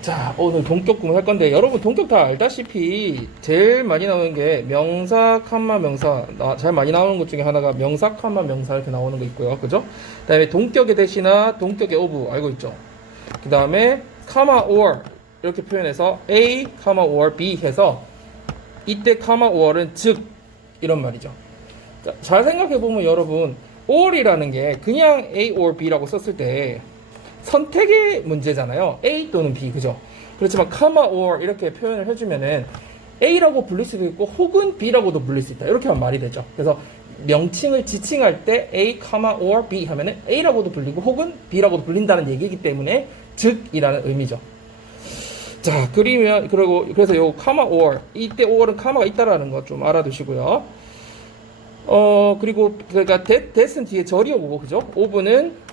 자, 오늘 동격 구문할 건데, 여러분 동격 다 알다시피 제일 많이 나오는 게 명사, 칸마, 명사. 잘 많이 나오는 것 중에 하나가 명사, 칸마, 명사 이렇게 나오는 거 있고요. 그죠? 그 다음에 동격의 대시나 동격의 오브 알고 있죠? 그 다음에 카마 or 이렇게 표현해서 A, 카마 or B 해서 이때 카마 or은 즉 이런 말이죠. 자, 잘 생각해보면 여러분 or이라는 게 그냥 A or B라고 썼을 때 선택의 문제잖아요. A 또는 B, 그죠? 그렇지만 comma or 이렇게 표현을 해주면은 A라고 불릴 수도 있고 혹은 B라고도 불릴 수 있다. 이렇게 하면 말이 되죠. 그래서 명칭을 지칭할 때 A, or B 하면은 A라고도 불리고 혹은 B라고도 불린다는 얘기이기 때문에 즉이라는 의미죠. 자, 그래서 요 comma or 이때 or은 comma가 있다라는 거 좀 알아두시고요. 그리고 그러니까 that은 뒤에 절이 오고 그죠? of는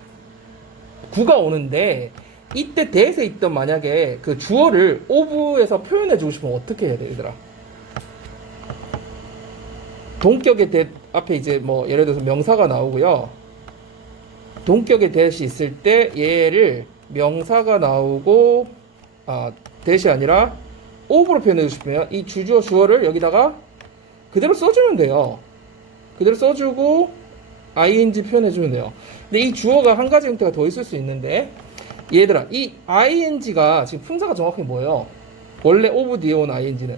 구가 오는데 이때 that에 있던 만약에 그 주어를 of에서 표현해주고 싶으면 어떻게 해야 돼, 얘들아? 동격의 that 앞에 이제 뭐 예를 들어서 명사가 나오고요. 동격의 that이 있을 때 얘를 명사가 나오고 that이 아니라 of로 표현해주고 싶으면 이 주주어 주어를 여기다가 그대로 써주면 돼요. 그대로 써주고 ing 표현해주면 돼요. 근데 이 주어가 한 가지 형태가 더 있을 수 있는데 얘들아 이 ing가 지금 품사가 정확히 뭐예요? 원래 of 뒤에 온 ing는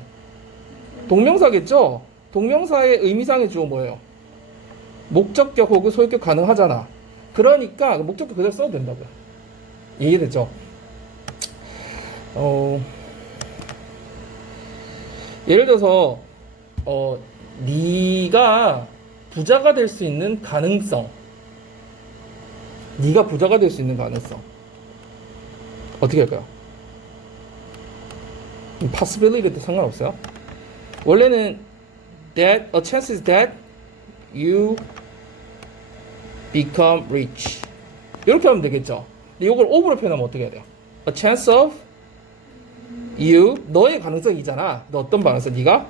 동명사겠죠? 동명사의 의미상의 주어 뭐예요? 목적격 혹은 소유격 가능하잖아. 그러니까 목적격 그대로 써도 된다고요. 이해됐죠? 예를 들어서 네가 부자가 될 수 있는 가능성. 네가 부자가 될 수 있는 가능성. 어떻게 할까요? possibility도 상관없어요. 원래는 that a chance is that you become rich. 이렇게 하면 되겠죠. 근데 이걸 of로 표현하면 어떻게 해야 돼요? A chance of you 너의 가능성이잖아. 너 어떤 가능성? 네가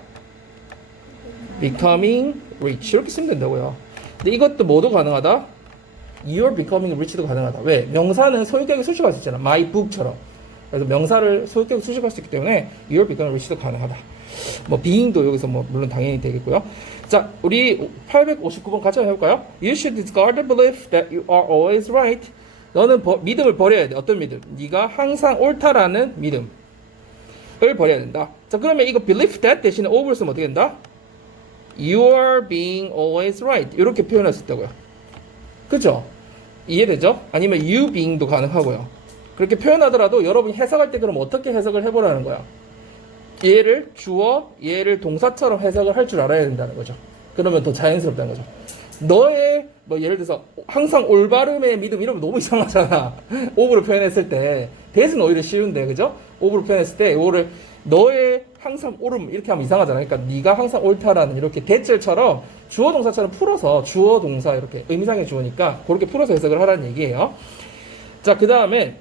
becoming rich 이렇게 쓰면 된다고요. 근데 이것도 모두 가능하다. You're becoming rich도 가능하다. 왜? 명사는 소유격에 수식할 수 있잖아. My book처럼. 그래서 명사를 소유격에 수식할 수 있기 때문에 You're becoming rich도 가능하다. 뭐 being도 여기서 뭐 물론 당연히 되겠고요. 자, 우리 859번 같이 한번 해볼까요? You should discard the belief that you are always right. 너는 믿음을 버려야 돼. 어떤 믿음? 네가 항상 옳다라는 믿음을 버려야 된다. 자, 그러면 이거 believe that 대신에 over를 쓰면 어떻게 된다? You are being always right. 이렇게 표현할 수 있다고요. 그죠? 이해되죠? 아니면 you being도 가능하고요. 그렇게 표현하더라도 여러분이 해석할 때 그럼 어떻게 해석을 해보라는 거야? 얘를 주어, 얘를 동사처럼 해석을 할 줄 알아야 된다는 거죠. 그러면 더 자연스럽다는 거죠. 너의 뭐 예를 들어서 항상 올바름의 믿음 이러면 너무 이상하잖아. 오브로 표현했을 때 that은 오히려 쉬운데 그죠? 오브로 표현했을 때 이거를 너의 항상 옳음 이렇게 하면 이상하잖아. 그러니까 네가 항상 옳다라는 이렇게 대절처럼 주어 동사처럼 풀어서 주어 동사 이렇게 의미상의 주어니까 그렇게 풀어서 해석을 하라는 얘기예요. 자, 그 다음에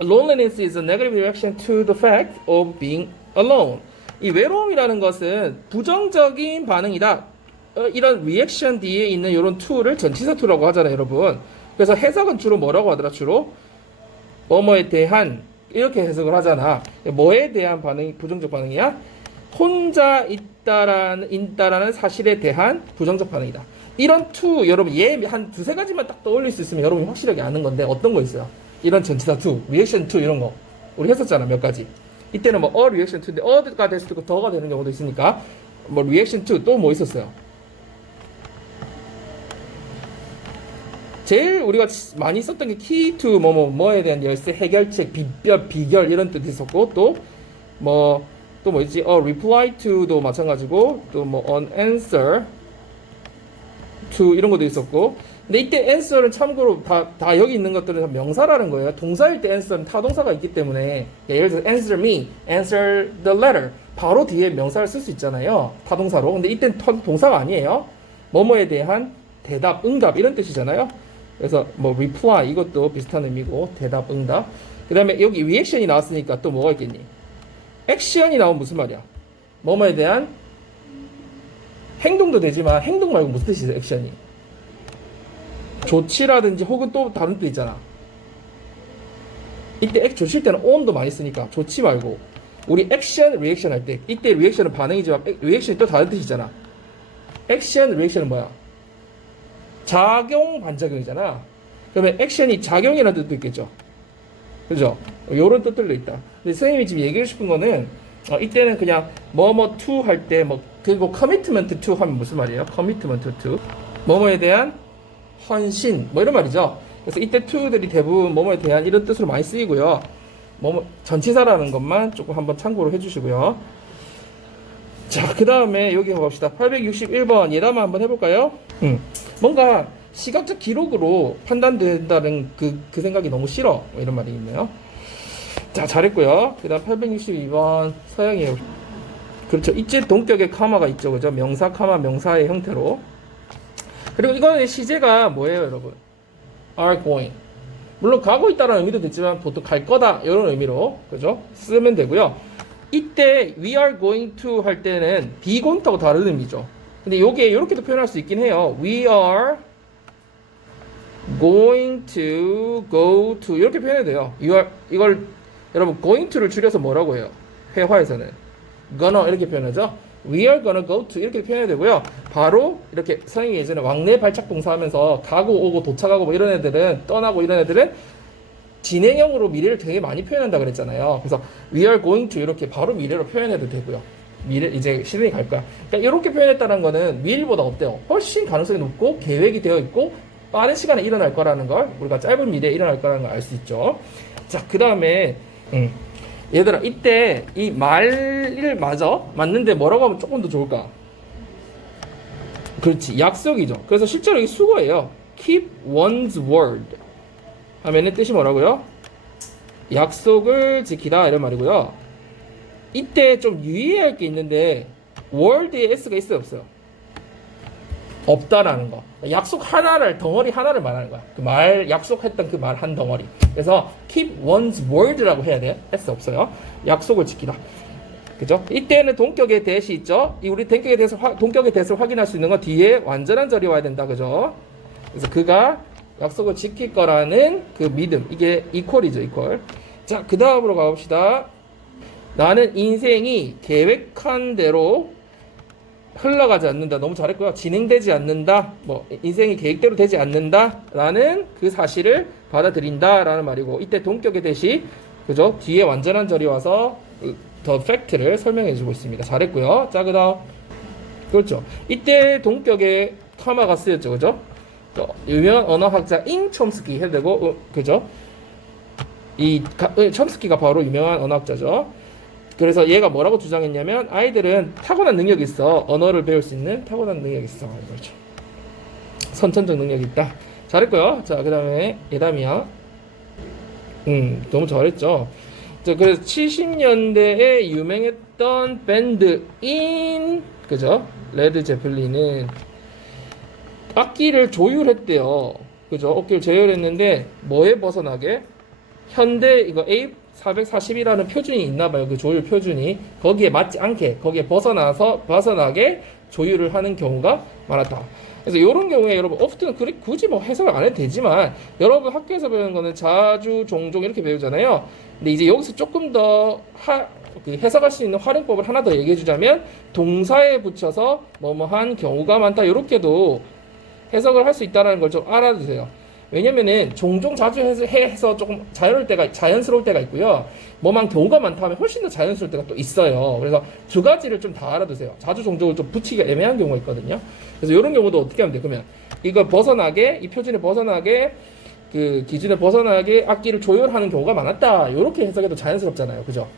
loneliness is a negative reaction to the fact of being alone. 이 외로움이라는 것은 부정적인 반응이다. 이런 리액션 뒤에 있는 이런 to를 전치사 to라고 하잖아요, 여러분. 그래서 해석은 주로 뭐라고 하더라? 주로 뭐뭐에 대한 이렇게 해석을 하잖아. 뭐에 대한 반응이 부정적 반응이야? 혼자 있다라는 사실에 대한 부정적 반응이다. 이런 to 여러분 얘 한 두세 가지만 딱 떠올릴 수 있으면 여러분이 확실하게 아는 건데 어떤 거 있어요? 이런 전치사 to, reaction to 이런 거 우리 했었잖아 몇 가지. 이때는 뭐 a reaction to인데 a가 될 수도 있고 더가 되는 경우도 있으니까 뭐 reaction to 또 뭐 있었어요? 제일 우리가 많이 썼던 게 key to 뭐에 대한 열쇠, 해결책, 비결 이런 뜻이 있었고 또 뭐 있지? reply to도 마찬가지고 또 뭐 an answer to 이런 것도 있었고 근데 이때 answer는 참고로 다 여기 있는 것들은 다 명사라는 거예요. 동사일 때 answer는 타동사가 있기 때문에 예를 들어서 answer me, answer the letter 바로 뒤에 명사를 쓸 수 있잖아요. 타동사로. 근데 이때는 동사가 아니에요. 뭐뭐에 대한 대답, 응답 이런 뜻이잖아요. 그래서 뭐 reply 이것도 비슷한 의미고 대답, 응답. 그 다음에 여기 reaction이 나왔으니까 또 뭐가 있겠니? action이 나오면 무슨 말이야? 뭐뭐에 대한 행동도 되지만 행동 말고 무슨 뜻이죠? action이 조치라든지 혹은 또 다른 뜻 있잖아. 이때 좋을 때는 on도 많이 쓰니까 좋지 말고 우리 액션, 리액션 할 때 이때 리액션은 반응이지만 리액션이 또 다른 뜻이잖아. 액션, 리액션은 뭐야? 작용, 반작용이잖아. 그러면 액션이 작용이라는 뜻도 있겠죠. 그죠? 요런 뜻들도 있다. 근데 선생님이 지금 얘기하고 싶은 거는 이때는 그냥 뭐뭐 to 할 때 뭐 그리고 commitment to 하면 무슨 말이에요? commitment to 뭐뭐에 대한 헌신 뭐 이런 말이죠. 그래서 이때 to들이 대부분 뭐뭐에 대한 이런 뜻으로 많이 쓰이고요. 뭐뭐 전치사라는 것만 조금 한번 참고로 해주시고요. 자, 그 다음에 여기 가봅시다. 861번 예담아 한번 해볼까요? 뭔가 시각적 기록으로 판단된다는 그 생각이 너무 싫어. 뭐 이런 말이 있네요. 자, 잘했고요. 그 다음 862번 서양이에요. 그렇죠. 이때 동격의 카마가 있죠. 그죠? 명사, 카마, 명사의 형태로. 그리고 이거는 시제가 뭐예요, 여러분? are going. 물론 가고 있다는 의미도 있지만 보통 갈 거다. 이런 의미로. 그죠? 쓰면 되고요. 이때 we are going to 할 때는 be going to하고 다른 의미죠. 근데 요게 이렇게도 표현할 수 있긴 해요. We are going to go to 이렇게 표현해도 돼요. 이걸 여러분 going to를 줄여서 뭐라고 해요? 회화에서는 gonna 이렇게 표현하죠. We are gonna go to 이렇게 표현해도 되고요. 바로 이렇게 선생님이 예전에 왕래 발착 동사 하면서 가고 오고 도착하고 뭐 이런 애들은 떠나고 이런 애들은 진행형으로 미래를 되게 많이 표현한다 그랬잖아요. 그래서 we are going to 이렇게 바로 미래로 표현해도 되고요. 미래 이제 시즌이 갈 거야. 그러니까 이렇게 표현했다는 거는 미래보다 어때요? 훨씬 가능성이 높고 계획이 되어 있고 빠른 시간에 일어날 거라는 걸 우리가 짧은 미래에 일어날 거라는 걸 알 수 있죠. 자, 그 다음에 얘들아 이때 이 말을 맞는데 뭐라고 하면 조금 더 좋을까? 그렇지, 약속이죠. 그래서 실제로 이게 수거예요. keep one's word 하면은 뜻이 뭐라고요? 약속을 지키다 이런 말이고요. 이때 좀 유의해야 할 게 있는데 word에 s가 있어요, 없어요? 없다라는 거. 약속 하나를 덩어리 하나를 말하는 거야. 그 말 약속했던 그 말 한 덩어리. 그래서 keep one's word라고 해야 돼요. s 없어요. 약속을 지키다. 그죠? 이때는 동격의 대시 있죠. 이 우리 동격의 대시를 확인할 수 있는 거 뒤에 완전한 절이 와야 된다. 그죠? 그래서 그가 약속을 지킬 거라는 그 믿음. 이게 이퀄이죠, 이퀄. 자, 그 다음으로 가봅시다. 나는 인생이 계획한 대로 흘러가지 않는다. 너무 잘했고요. 진행되지 않는다. 뭐 인생이 계획대로 되지 않는다라는 그 사실을 받아들인다라는 말이고 이때 동격의 대시 그죠? 뒤에 완전한 절이 와서 더 팩트를 설명해주고 있습니다. 잘했고요. 자, 그다음 그렇죠. 이때 동격의 카마가 쓰였죠, 그죠? 유명한 언어학자 잉 촘스키 해도 되고 그죠? 촘스키가 바로 유명한 언어학자죠. 그래서 얘가 뭐라고 주장했냐면 아이들은 타고난 능력이 있어. 언어를 배울 수 있는 타고난 능력이 있어. 그렇죠. 선천적 능력이 있다. 잘했고요. 자, 그 다음에 예담이야. 너무 잘했죠. 자, 그래서 70년대에 유명했던 밴드인 그죠? 레드 제플린은 악기를 조율했대요. 그죠? 악기를 조율했는데 뭐에 벗어나게? 현대 이거 A440이라는 표준이 있나봐요. 그 조율 표준이 거기에 맞지 않게 거기에 벗어나게 조율을 하는 경우가 많았다. 그래서 이런 경우에 여러분 often 굳이 뭐 해석을 안 해도 되지만 여러분 학교에서 배우는 거는 자주 종종 이렇게 배우잖아요. 근데 이제 여기서 조금 더 해석할 수 있는 활용법을 하나 더 얘기해 주자면 동사에 붙여서 뭐뭐한 경우가 많다 이렇게도 해석을 할 수 있다는 걸 좀 알아두세요. 왜냐면은 종종 자주 해서 조금 자연스러울 때가 있고요. 뭐만 경우가 많다 하면 훨씬 더 자연스러울 때가 또 있어요. 그래서 두 가지를 좀 다 알아두세요. 자주 종종을 좀 붙이기가 애매한 경우가 있거든요. 그래서 이런 경우도 어떻게 하면 돼? 그러면 이거 벗어나게 이 표준에 벗어나게 그 기준에 벗어나게 악기를 조율하는 경우가 많았다. 이렇게 해석해도 자연스럽잖아요. 그죠?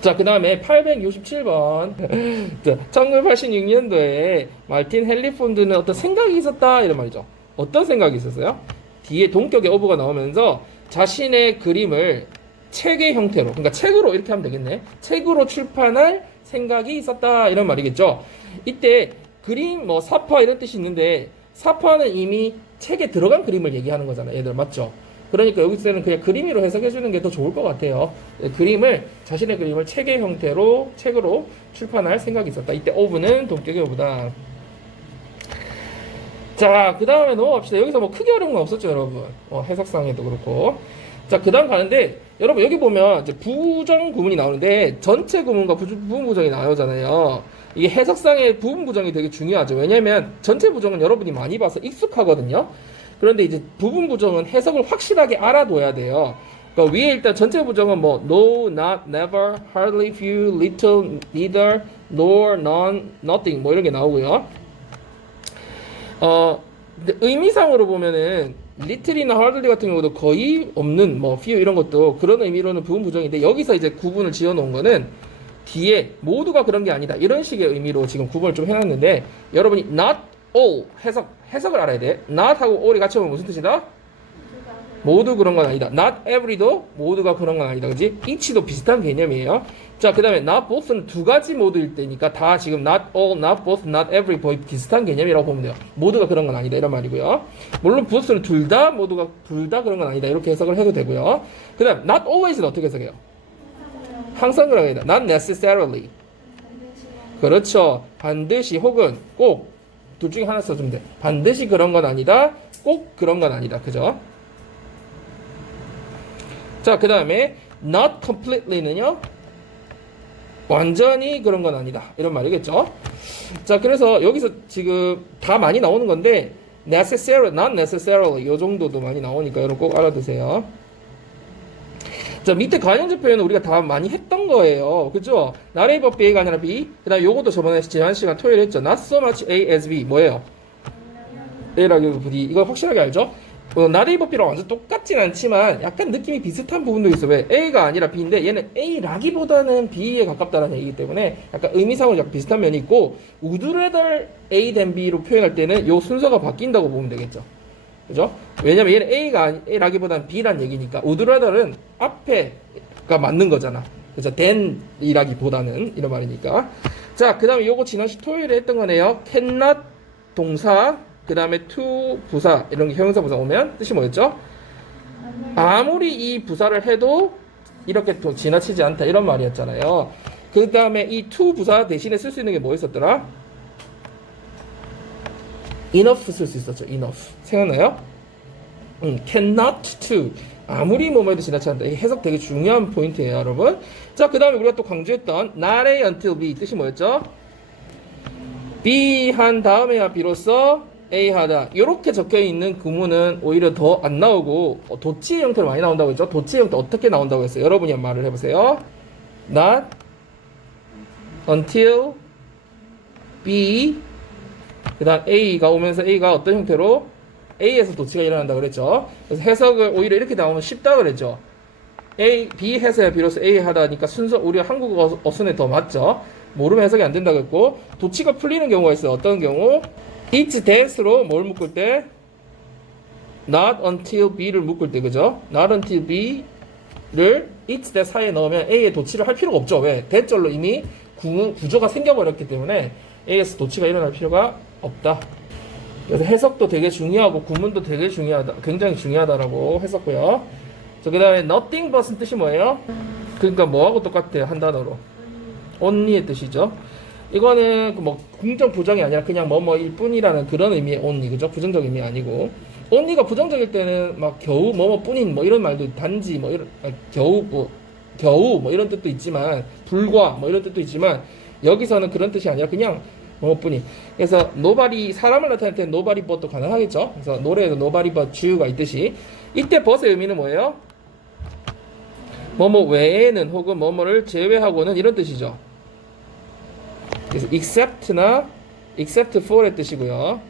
자, 그 다음에 867번 1986년도에 마틴 헨리폰드는 어떤 생각이 있었다 이런 말이죠. 어떤 생각이 있었어요? 뒤에 동격의 어부가 나오면서 자신의 그림을 책의 형태로 그러니까 책으로 이렇게 하면 되겠네. 책으로 출판할 생각이 있었다 이런 말이겠죠. 이때 그림 뭐 사파 이런 뜻이 있는데 사파는 이미 책에 들어간 그림을 얘기하는 거잖아요. 얘들 맞죠? 그러니까 여기서는 그냥 그림으로 해석해 주는 게 더 좋을 것 같아요. 자신의 그림을 책의 형태로 책으로 출판할 생각이 있었다. 이때 오브는 동격의 오브다. 자, 그 다음에 넘어갑시다. 여기서 뭐 크게 어려운 건 없었죠, 여러분. 해석상에도 그렇고. 자, 그 다음 가는데, 여러분, 여기 보면 이제 부정 구문이 나오는데, 전체 구문과 부분 부정이 나오잖아요. 이게 해석상의 부분 부정이 되게 중요하죠. 왜냐면, 전체 부정은 여러분이 많이 봐서 익숙하거든요. 그런데 이제 부분 부정은 해석을 확실하게 알아둬야 돼요. 그러니까 위에 일단 전체 부정은 뭐, no, not, never, hardly, few, little, neither, nor, none, nothing, 뭐 이런 게 나오고요. 근데 의미상으로 보면은 little이나 hardly 같은 경우도 거의 없는 뭐 few 이런 것도 그런 의미로는 부분 부정인데 여기서 이제 구분을 지어 놓은 거는 뒤에 모두가 그런 게 아니다 이런 식의 의미로 지금 구분을 좀 해놨는데 여러분이 not all 해석을 알아야 돼. not 하고 all이 같이 오면 무슨 뜻이다? 모두 그런 건 아니다. not every도 모두가 그런 건 아니다. 그지? each도 비슷한 개념이에요. 자, 그 다음에 not both는 두 가지 모두일 때니까 다 지금 not all, not both, not every 거의 비슷한 개념이라고 보면 돼요. 모두가 그런 건 아니다. 이런 말이고요. 물론 both는 둘 다 그런 건 아니다. 이렇게 해석을 해도 되고요. 그 다음 not always는 어떻게 해석해요? 항상 그런 건 아니다. not necessarily. 그렇죠. 반드시 혹은 꼭 둘 중에 하나 써주면 돼. 반드시 그런 건 아니다. 꼭 그런 건 아니다. 그죠? 자, 그 다음에 not completely는요. 완전히 그런 건 아니다. 이런 말이겠죠. 자, 그래서 여기서 지금 다 많이 나오는 건데 necessarily, not necessarily 이 정도도 많이 나오니까 여러분 꼭 알아두세요. 자, 밑에 관용적 표현은 우리가 다 많이 했던 거예요. 그죠? not A but B가 아니라 B. 그 다음에 요것도 저번에 지난 시간 토요일에 했죠. not so much A as B. 뭐예요? A라기보다 B. 이거 확실하게 알죠? not A but B랑 완전 똑같진 않지만 약간 느낌이 비슷한 부분도 있어. 왜? A가 아니라 B인데 얘는 A라기보다는 B에 가깝다는 얘기이기 때문에 약간 의미상으로 약간 비슷한 면이 있고 would rather A than B로 표현할 때는 요 순서가 바뀐다고 보면 되겠죠. 그죠? 왜냐면 얘는 A라기보다는 B란 얘기니까 would rather는 앞에가 맞는 거잖아. 그죠? than이라기보다는 이런 말이니까. 자, 그 다음에 요거 지난주 토요일에 했던 거네요. cannot 동사 그 다음에 to 부사 이런 게 형용사 부사 오면 뜻이 뭐였죠? 아무리 이 부사를 해도 이렇게 또 지나치지 않다 이런 말이었잖아요. 그 다음에 이 to 부사 대신에 쓸 수 있는 게 뭐였었더라? enough 쓸 수 있었죠. enough 생각나요? cannot to 아무리 뭐뭐 해도 지나치지 않다. 이 해석 되게 중요한 포인트예요, 여러분. 자, 그 다음에 우리가 또 강조했던 not A until B 뜻이 뭐였죠? B 한 다음에야 비로소 A 하다. 이렇게 적혀 있는 구문은 오히려 더 안 나오고 도치의 형태로 많이 나온다고 했죠. 도치의 형태 어떻게 나온다고 했어요? 여러분이 말을 해보세요. Not until B 그 다음 A가 오면서 A가 어떤 형태로 A에서 도치가 일어난다고 그랬죠. 그래서 해석을 오히려 이렇게 나오면 쉽다 그랬죠. A, B 해서야 비로소 A 하다니까 순서 우리가 한국어 어순에 더 맞죠. 모르면 해석이 안 된다고 했고 도치가 풀리는 경우가 있어요. 어떤 경우? It's that으로 뭘 묶을 때? Not until B를 묶을 때 그죠? Not until B를 It's that 사이에 넣으면 A에 도치를 할 필요가 없죠. 왜? that절로 이미 구조가 생겨버렸기 때문에 A에서 도치가 일어날 필요가 없다. 그래서 해석도 되게 중요하고 구문도 되게 중요하다. 굉장히 중요하다라고 했었고요. 그 다음에 nothing but은 뜻이 뭐예요? 그러니까 뭐하고 똑같아요? 한 단어로. only의 뜻이죠. 이거는 뭐 긍정 부정이 아니라 그냥 뭐뭐일 뿐이라는 그런 의미의 only 그죠? 부정적 의미 아니고 only가 부정적일 때는 막 겨우 뭐뭐뿐인 뭐 이런 말도 단지 뭐 이런 겨우 뭐 이런 뜻도 있지만 불과 뭐 이런 뜻도 있지만 여기서는 그런 뜻이 아니라 그냥 뭐뿐인. 그래서 nobody 사람을 나타낼 때는 nobody but도 가능하겠죠. 그래서 노래에도 nobody but you가 있듯이 이때 but의 의미는 뭐예요? 뭐뭐 외에는 혹은 뭐뭐를 제외하고는 이런 뜻이죠. 그래서 except나 except for의 뜻이고요.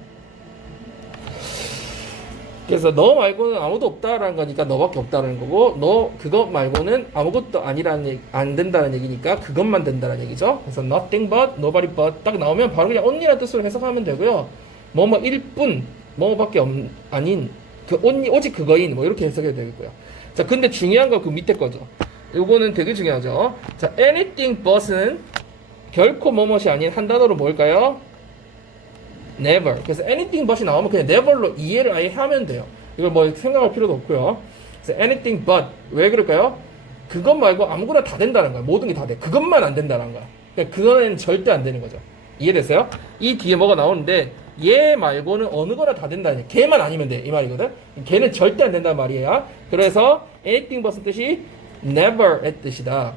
그래서 너 말고는 아무도 없다라는 거니까 너밖에 없다라는 거고 너 그것 말고는 아무것도 아니라는 안 된다는 얘기니까 그것만 된다는 얘기죠. 그래서 nothing but, nobody but 딱 나오면 바로 그냥 only라는 뜻으로 해석하면 되고요. 뭐뭐 일뿐, 뭐밖에 아닌 그 only 오직 그거인 뭐 이렇게 해석해도 되겠고요. 자, 근데 중요한 건 그 밑에 거죠. 요거는 되게 중요하죠. 자, anything but은 결코 뭐뭇이 아닌 한 단어로 뭘까요? never. 그래서 anything but이 나오면 그냥 never로 이해를 아예 하면 돼요. 이걸 뭐 생각할 필요도 없고요. 그래서 anything but 왜 그럴까요? 그것 말고 아무거나 다 된다는 거야. 모든 게 다 돼. 그것만 안 된다는 거야. 그러니까 그거는 절대 안 되는 거죠. 이해됐어요? 이 뒤에 뭐가 나오는데 얘 말고는 어느 거나 다 된다는 얘기. 걔만 아니면 돼 이 말이거든. 걔는 절대 안 된다는 말이에요. 그래서 anything but은 뜻이 never의 뜻이다.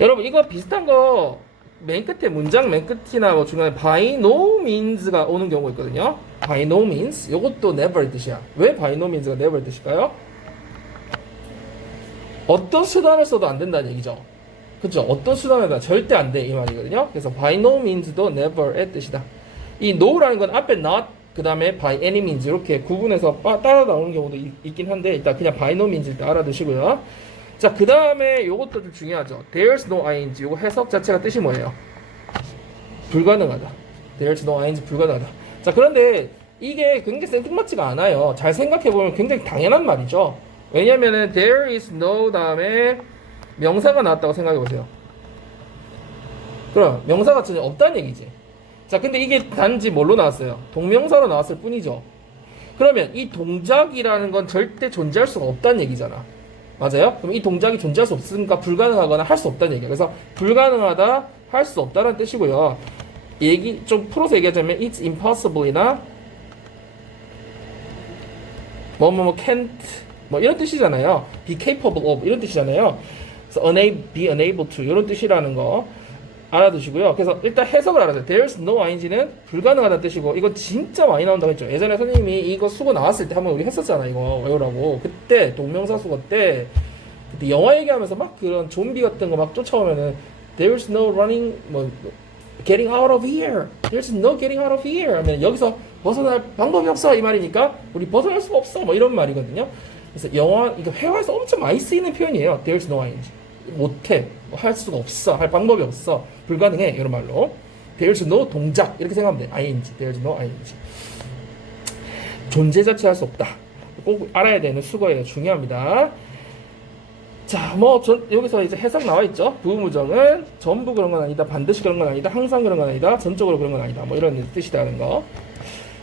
여러분 이거 비슷한 거 맨 끝에 문장 맨 끝이나 뭐 중간에 by no means가 오는 경우가 있거든요. by no means 이것도 never의 뜻이야. 왜 by no means가 never의 뜻일까요? 어떤 수단을 써도 안 된다는 얘기죠. 그쵸? 어떤 수단에도 절대 안 돼 이 말이거든요. 그래서 by no means도 never의 뜻이다. 이 no라는 건 앞에 not 그 다음에 by any means 이렇게 구분해서 따라 나오는 경우도 있긴 한데 일단 그냥 by no means 일단 알아두시고요. 자, 그 다음에 요것도 좀 중요하죠. There's no ing. 요거 해석 자체가 뜻이 뭐예요? 불가능하다. There's no ing 불가능하다. 자, 그런데 이게 굉장히 생뚱맞지가 않아요. 잘 생각해보면 굉장히 당연한 말이죠. 왜냐면은 there is no 다음에 명사가 나왔다고 생각해보세요. 그럼 명사가 전혀 없다는 얘기지. 자, 근데 이게 단지 뭘로 나왔어요? 동명사로 나왔을 뿐이죠. 그러면 이 동작이라는 건 절대 존재할 수가 없다는 얘기잖아. 맞아요? 그럼 이 동작이 존재할 수 없으니까 불가능하거나 할 수 없다는 얘기예요. 그래서 불가능하다, 할 수 없다는 뜻이고요. 얘기 좀 풀어서 얘기하자면 it's impossible이나 can't 뭐 이런 뜻이잖아요. be capable of 이런 뜻이잖아요. 그래서 be unable to 이런 뜻이라는 거 알아두시고요. 그래서 일단 해석을 알아요. There's no ing는 불가능하다는 뜻이고 이거 진짜 많이 나온다고 했죠. 예전에 선생님이 이거 수고 나왔을 때 한번 우리 했었잖아. 이거 외우라고. 그때 동명사 수고 때 그때 영화 얘기하면서 막 그런 좀비 같은 거 막 쫓아오면은 There's no running 뭐 getting out of here. There's no getting out of here. 하면 여기서 벗어날 방법이 없어 이 말이니까 우리 벗어날 수가 없어 뭐 이런 말이거든요. 그래서 영화 이거 회화에서 엄청 많이 쓰이는 표현이에요. There's no ing. 못해, 할 수가 없어, 할 방법이 없어, 불가능해 이런 말로. There's no 동작 이렇게 생각하면 돼. ing, there's no ing. 존재 자체 할 수 없다. 꼭 알아야 되는 수거예요. 중요합니다. 자, 여기서 이제 해석 나와 있죠. 부무정은 전부 그런 건 아니다, 반드시 그런 건 아니다, 항상 그런 건 아니다, 전적으로 그런 건 아니다. 뭐 이런 뜻이라는 거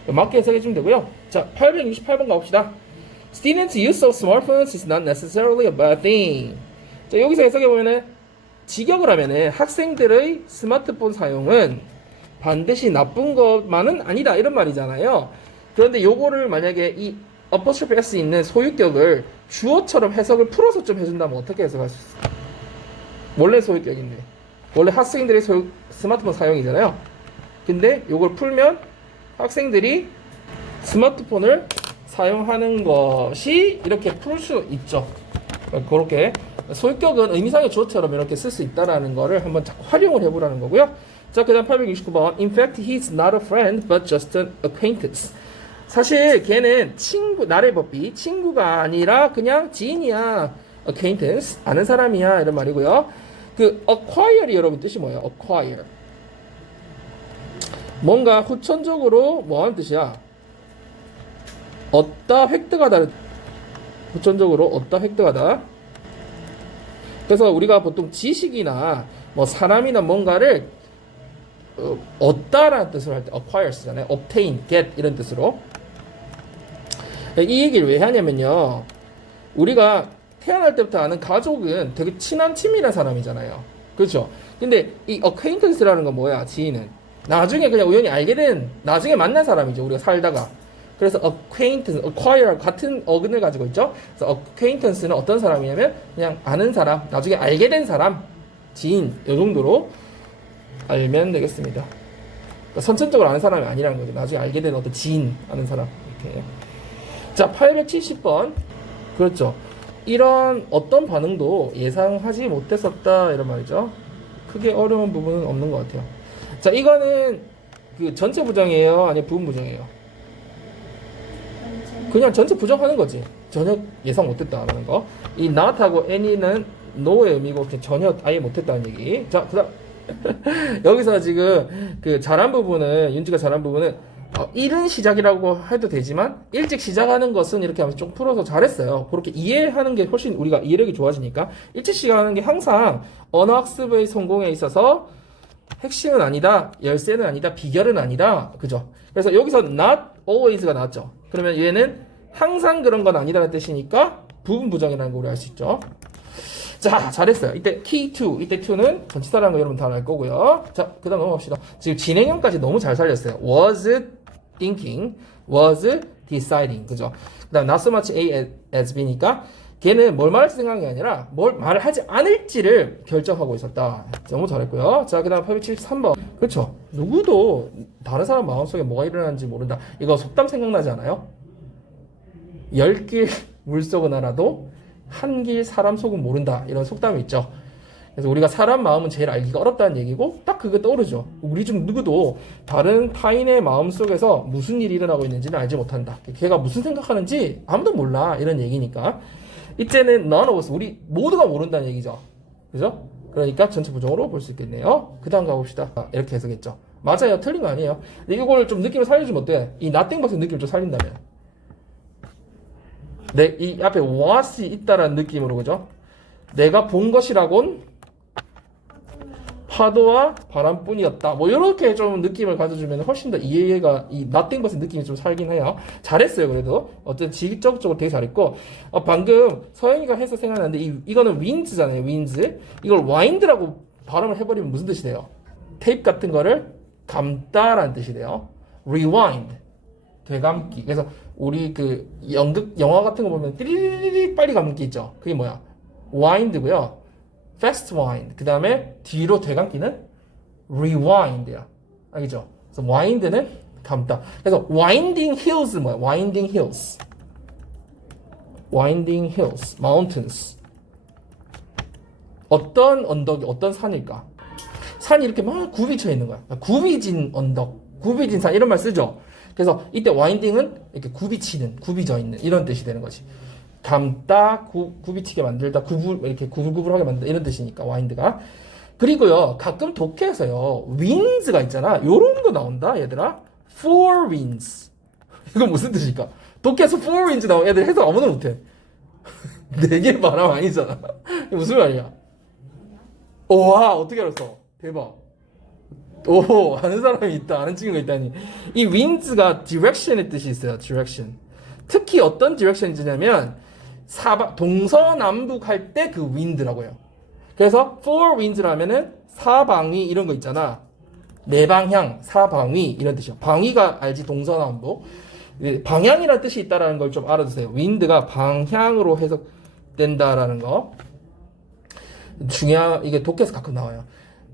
맞게 해석해 주면 되고요. 자, 868번 가봅시다. Students' use of smartphones is not necessarily a bad thing. 자, 여기서 해석해보면은, 직역을 하면은 학생들의 스마트폰 사용은 반드시 나쁜 것만은 아니다. 이런 말이잖아요. 그런데 요거를 만약에 이 apostrophe s 있는 소유격을 주어처럼 해석을 풀어서 좀 해준다면 어떻게 해석할 수 있어요? 원래 소유격인데. 원래 학생들의 스마트폰 사용이잖아요. 근데 요걸 풀면 학생들이 스마트폰을 사용하는 것이 이렇게 풀 수 있죠. 그렇게 소유격은 의미상의 주어처럼 이렇게 쓸 수 있다라는 거를 한번 활용을 해보라는 거고요. 자, 그 다음 869번. In fact, he's not a friend, but just an acquaintance. 사실 걔는 친구, 나래 법비, 친구가 아니라 그냥 지인이야. acquaintance, 아는 사람이야. 이런 말이고요. 그 acquire이 여러분 뜻이 뭐예요? acquire. 뭔가 후천적으로 뭐 하는 뜻이야? 얻다, 획득하다. 후천적으로 얻다, 획득하다. 그래서 우리가 보통 지식이나 뭐 사람이나 뭔가를 얻다라는 뜻으로 할 때 acquire 쓰잖아요. obtain, get 이런 뜻으로. 이 얘기를 왜 하냐면요. 우리가 태어날 때부터 아는 가족은 되게 친한 친밀한 사람이잖아요. 그렇죠? 근데 이 acquaintance라는 건 뭐야? 지인은 나중에 그냥 우연히 알게 된 나중에 만난 사람이죠. 우리가 살다가. 그래서 acquaintance, acquire 같은 어근을 가지고 있죠. 그래서 acquaintance는 어떤 사람이냐면 그냥 아는 사람, 나중에 알게 된 사람, 지인 이 정도로 알면 되겠습니다. 그러니까 선천적으로 아는 사람이 아니라는 거죠. 나중에 알게 된 어떤 지인 아는 사람 이렇게. 자, 870번 그렇죠. 이런 어떤 반응도 예상하지 못했었다 이런 말이죠. 크게 어려운 부분은 없는 것 같아요. 자, 이거는 그 전체 부정이에요, 아니면 부분 부정이에요? 그냥 전체 부정하는 거지. 전혀 예상 못했다라는 거. 이 not하고 any는 no의 의미고 전혀 아예 못했다는 얘기. 자, 그다음 여기서 지금 그 잘한 부분은 윤지가 잘한 부분은 이른 시작이라고 해도 되지만 일찍 시작하는 것은 이렇게 하면서 좀 풀어서 잘했어요. 그렇게 이해하는 게 훨씬 우리가 이해력이 좋아지니까 일찍 시작하는 게 항상 언어 학습의 성공에 있어서 핵심은 아니다, 열쇠는 아니다, 비결은 아니다. 그죠? 그래서 여기서 not always가 나왔죠. 그러면 얘는 항상 그런 건 아니라는 뜻이니까 부분 부정이라는 걸 우리 알 수 있죠. 자, 잘했어요. 이때 key to, 이때 to는 전치사라는 거 여러분 다 알 거고요. 자, 그 다음 넘어갑시다. 지금 진행형까지 너무 잘 살렸어요. was thinking, was deciding. 그죠? 그 다음 not so much A as B니까 걔는 뭘 말할지 생각이 아니라 뭘 말을 하지 않을지를 결정하고 있었다. 너무 잘했고요. 자, 그 다음 873번. 그렇죠. 누구도 다른 사람 마음속에 뭐가 일어나는지 모른다. 이거 속담 생각나지 않아요? 10길 물속은 알아도 한 길 사람 속은 모른다. 이런 속담이 있죠. 그래서 우리가 사람 마음은 제일 알기가 어렵다는 얘기고 딱 그게 떠오르죠. 우리 중 누구도 다른 타인의 마음 속에서 무슨 일이 일어나고 있는지는 알지 못한다. 걔가 무슨 생각하는지 아무도 몰라. 이런 얘기니까. 이때는 none of us, 우리 모두가 모른다는 얘기죠. 그죠? 그러니까 전체 부정으로 볼 수 있겠네요. 그 다음 가봅시다. 이렇게 해석했죠. 맞아요. 틀린 거 아니에요. 근데 이걸 좀 느낌을 살려주면 어때? 이 nothing but의 느낌을 좀 살린다면. 이 앞에 what이 있다라는 느낌으로, 그죠? 내가 본 것이라곤 파도와 바람뿐이었다. 뭐 이렇게 좀 느낌을 가져주면 훨씬 더 이해가 이 nothing but의 느낌이 좀 살긴 해요. 잘했어요. 그래도 어쨌든 직접적으로 되게 잘했고 방금 서영이가 해서 생각났는데 이거는 winds잖아요. winds. 이걸 wind라고 발음을 해버리면 무슨 뜻이 돼요? 테이프 같은 거를 감다라는 뜻이 돼요. rewind. 되감기. 그래서 우리 그 영화 같은 거 보면 띠리리리 빨리 감기 있죠. 그게 뭐야? wind고요. fast wind. 그 다음에 뒤로 되감기는 rewind야. 알겠죠? 그래서 wind는 감다. 그래서 winding hills 뭐야? winding hills. winding hills. mountains. 어떤 언덕이 어떤 산일까? 산이 이렇게 막 굽이 쳐 있는 거야. 굽이진 언덕, 굽이진 산 이런 말 쓰죠. 그래서 이때 winding은 이렇게 굽이 치는, 굽이 져 있는 이런 뜻이 되는 거지. 감다, 굽이 치게 만들다, 이렇게 구불구불하게 만들다 이런 뜻이니까 wind가. 그리고요 가끔 독해에서요 winds가 있잖아. 요런 거 나온다 얘들아. four winds. 이거 무슨 뜻일까? 독해에서 four winds 나오면 애들 해석 아무도 못해. 4개 바람 아니잖아. 이게 무슨 말이야? 와 어떻게 알았어? 대박. 오 아는 사람이 있다. 아는 친구가 있다니. 이 winds가 direction의 뜻이 있어요. direction. 특히 어떤 direction이냐면 동서남북 할 때 그 wind라고 해요. 그래서 four winds라면은 사방위 이런 거 있잖아. 네 방향, 사방위 이런 뜻이요. 방위가 알지 동서남북. 방향이라는 뜻이 있다라는 걸 좀 알아두세요. wind가 방향으로 해석된다라는 거. 이게 독해에서 가끔 나와요.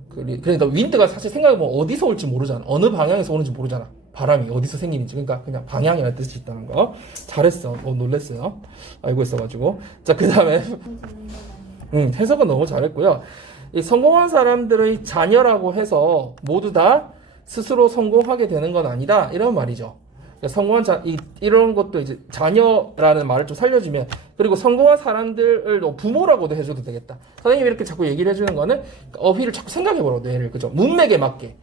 그러니까 wind가 사실 생각해보면 어디서 올지 모르잖아. 어느 방향에서 오는지 모르잖아. 바람이 어디서 생기는지. 그러니까 그냥 방향이라는 뜻이 있다는 거. 잘했어. 놀랬어요. 알고 있어가지고. 자, 그 다음에 해석은 너무 잘했고요. 이 성공한 사람들의 자녀라고 해서 모두 다 스스로 성공하게 되는 건 아니다. 이런 말이죠. 그러니까 이런 것도 이제 자녀라는 말을 좀 살려주면, 그리고 성공한 사람들을 부모라고도 해줘도 되겠다. 선생님이 이렇게 자꾸 얘기를 해주는 거는 어휘를 자꾸 생각해보라고, 뇌를. 그죠? 문맥에 맞게.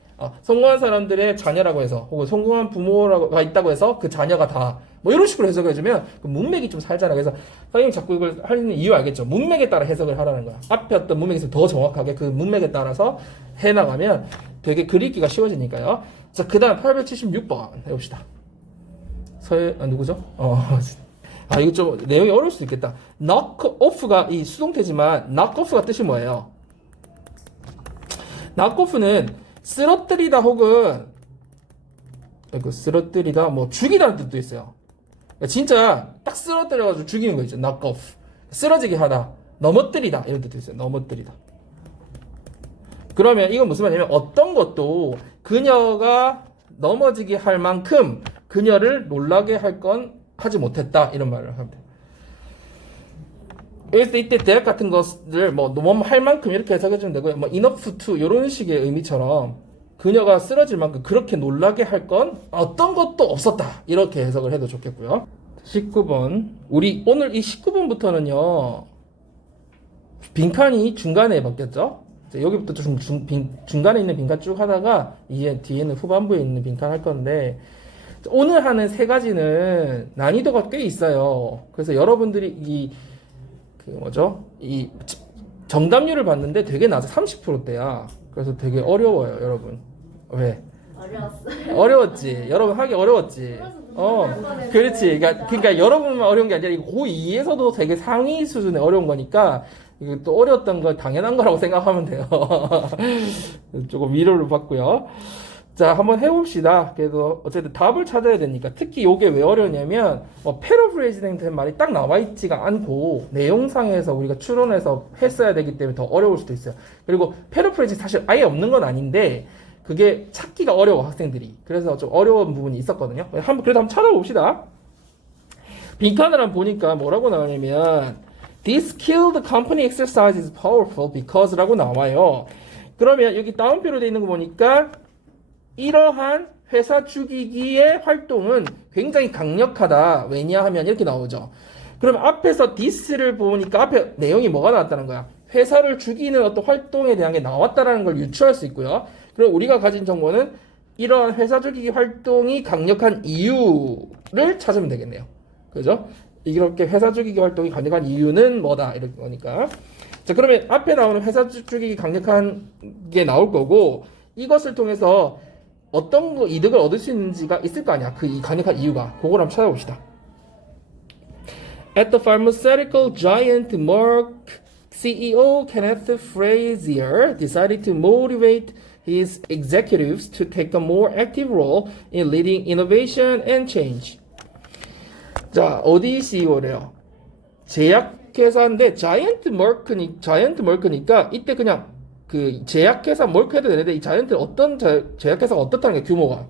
성공한 사람들의 자녀라고 해서, 혹은 성공한 부모가 있다고 해서 그 자녀가 다, 뭐 이런 식으로 해석해주면 그 문맥이 좀 살잖아. 그래서 선생님 자꾸 이걸 하는 이유 알겠죠? 문맥에 따라 해석을 하라는 거야. 앞에 어떤 문맥에서 더 정확하게 그 문맥에 따라서 해나가면 되게 글읽기가 쉬워지니까요. 자, 그 다음 876번 해봅시다. 누구죠? 이거 좀 내용이 어려울 수도 있겠다. knock off가 이 수동태지만 knock off가 뜻이 뭐예요? knock off는 쓰러뜨리다 혹은 쓰러뜨리다 뭐 죽이다는 뜻도 있어요. 그러니까 진짜 딱 쓰러뜨려가지고 죽이는 거 있죠. knock off. 쓰러지게 하다. 넘어뜨리다 이런 뜻도 있어요. 넘어뜨리다. 그러면 이건 무슨 말이냐면 어떤 것도 그녀가 넘어지게 할 만큼 그녀를 놀라게 할 건 하지 못했다 이런 말을 하면 돼요. 그래서 이때 대학 같은 것을 너무 할 만큼 이렇게 해석해주면 되고요. enough to 이런 식의 의미처럼 그녀가 쓰러질 만큼 그렇게 놀라게 할 건 어떤 것도 없었다 이렇게 해석을 해도 좋겠고요. 19번 우리 오늘 이 19번부터는요 빈칸이 중간에 바뀌었죠. 여기부터 중간에 있는 빈칸 쭉 하다가 이제 뒤에는 후반부에 있는 빈칸 할 건데, 오늘 하는 세 가지는 난이도가 꽤 있어요. 그래서 여러분들이 이 정답률을 봤는데 되게 낮아. 30%대야. 그래서 되게 어려워요, 여러분. 왜? 어려웠어요. 어려웠지. 여러분 하기 어려웠지. 그렇지. 그러니까 여러분만 어려운 게 아니라 고2에서도 되게 상위 수준의 어려운 거니까 이게 또 어려웠던 거 당연한 거라고 생각하면 돼요. 조금 위로를 받고요. 자, 한번 해봅시다. 그래도 어쨌든 답을 찾아야 되니까. 특히 이게 왜 어려우냐면 패러프레이징 된 말이 딱 나와 있지가 않고 내용상에서 우리가 추론해서 했어야 되기 때문에 더 어려울 수도 있어요. 그리고 패러프레이징 사실 아예 없는 건 아닌데 그게 찾기가 어려워, 학생들이. 그래서 좀 어려운 부분이 있었거든요. 그래도 한번 찾아봅시다. 빈칸을 한번 보니까 뭐라고 나오냐면 This skilled company exercise is powerful because라고 나와요. 그러면 여기 다운표로 되어 있는 거 보니까 이러한 회사 죽이기의 활동은 굉장히 강력하다. 왜냐하면 이렇게 나오죠. 그럼 앞에서 this를 보니까 앞에 내용이 뭐가 나왔다는 거야? 회사를 죽이는 어떤 활동에 대한 게 나왔다는 걸 유추할 수 있고요. 그럼 우리가 가진 정보는 이러한 회사 죽이기 활동이 강력한 이유를 찾으면 되겠네요. 그죠? 이렇게 회사 죽이기 활동이 강력한 이유는 뭐다? 이렇게 거니까. 자, 그러면 앞에 나오는 회사 죽이기 강력한 게 나올 거고 이것을 통해서 어떤 거 이득을 얻을 수 있는지가 있을 거 아니야. 그 강력한 이유가. 그걸 한번 찾아봅시다. At the pharmaceutical giant Merck, CEO Kenneth Frazier decided to motivate his executives to take a more active role in leading innovation and change. 자, 어디 CEO래요? 제약회사인데 자이언트 머크니까 이때 그냥 그 제약회사 멀크 해도 되는데 이 자이언트는 어떤 제약회사가 어떻다는 게 규모가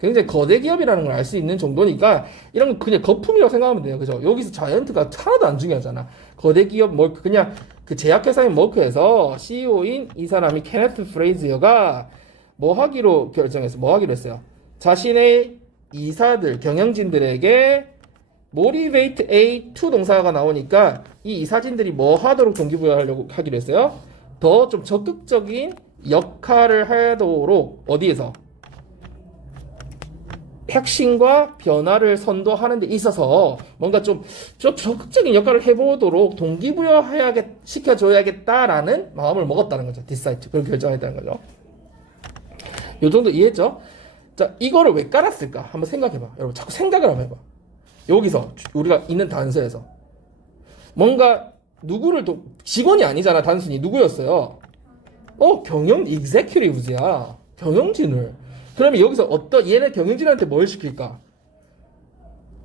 굉장히 거대 기업이라는 걸 알 수 있는 정도니까 이런 건 그냥 거품이라고 생각하면 돼요. 그죠? 여기서 자이언트가 하나도 안 중요하잖아. 거대 기업 멀크 그냥 그 제약회사인 멀크에서 CEO인 이 사람이 케네스 프레이지어가 뭐 하기로 했어요? 자신의 이사들, 경영진들에게 motivate A2 동사가 나오니까 이 이사진들이 뭐 하도록 동기부여하려고 하기로 했어요? 더 좀 적극적인 역할을 하도록 어디에서? 혁신과 변화를 선도하는 데 있어서 뭔가 좀 적극적인 역할을 해보도록 시켜줘야겠다라는 마음을 먹었다는 거죠. 디사이트. 그렇게 결정했다는 거죠. 요 정도 이해했죠? 자, 이거를 왜 깔았을까? 한번 생각해봐. 여러분, 자꾸 생각을 한번 해봐. 여기서 우리가 있는 단서에서 뭔가 누구를 또 직원이 아니잖아. 단순히 누구였어요? executives야. 경영진을. 그러면 여기서 얘네 경영진한테 뭘 시킬까?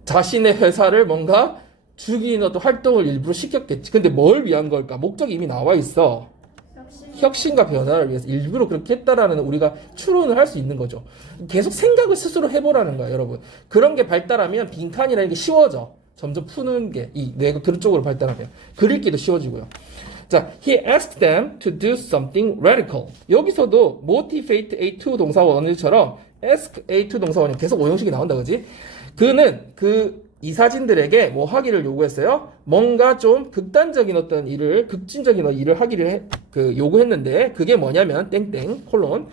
자신의 회사를 뭔가 죽이는 어떤 활동을 일부러 시켰겠지. 근데 뭘 위한 걸까? 목적이 이미 나와 있어. 혁신과 변화를 위해서 일부러 그렇게 했다라는 우리가 추론을 할 수 있는 거죠. 계속 생각을 스스로 해보라는 거야, 여러분. 그런 게 발달하면 빈칸이라는 게 쉬워져. 점점 푸는 게 이 뇌가 그런 쪽으로 발달하면 그릴기도 쉬워지고요. 자, he asked them to do something radical. 여기서도 motivate A2 동사원일처럼 ask A2 동사원이 계속 오형식이 나온다, 그지? 그는 그 이사진들에게 뭐 하기를 요구했어요? 뭔가 좀 극단적인 어떤 일을, 극진적인 일을 하기를 요구했는데, 그게 뭐냐면, 땡땡, 콜론,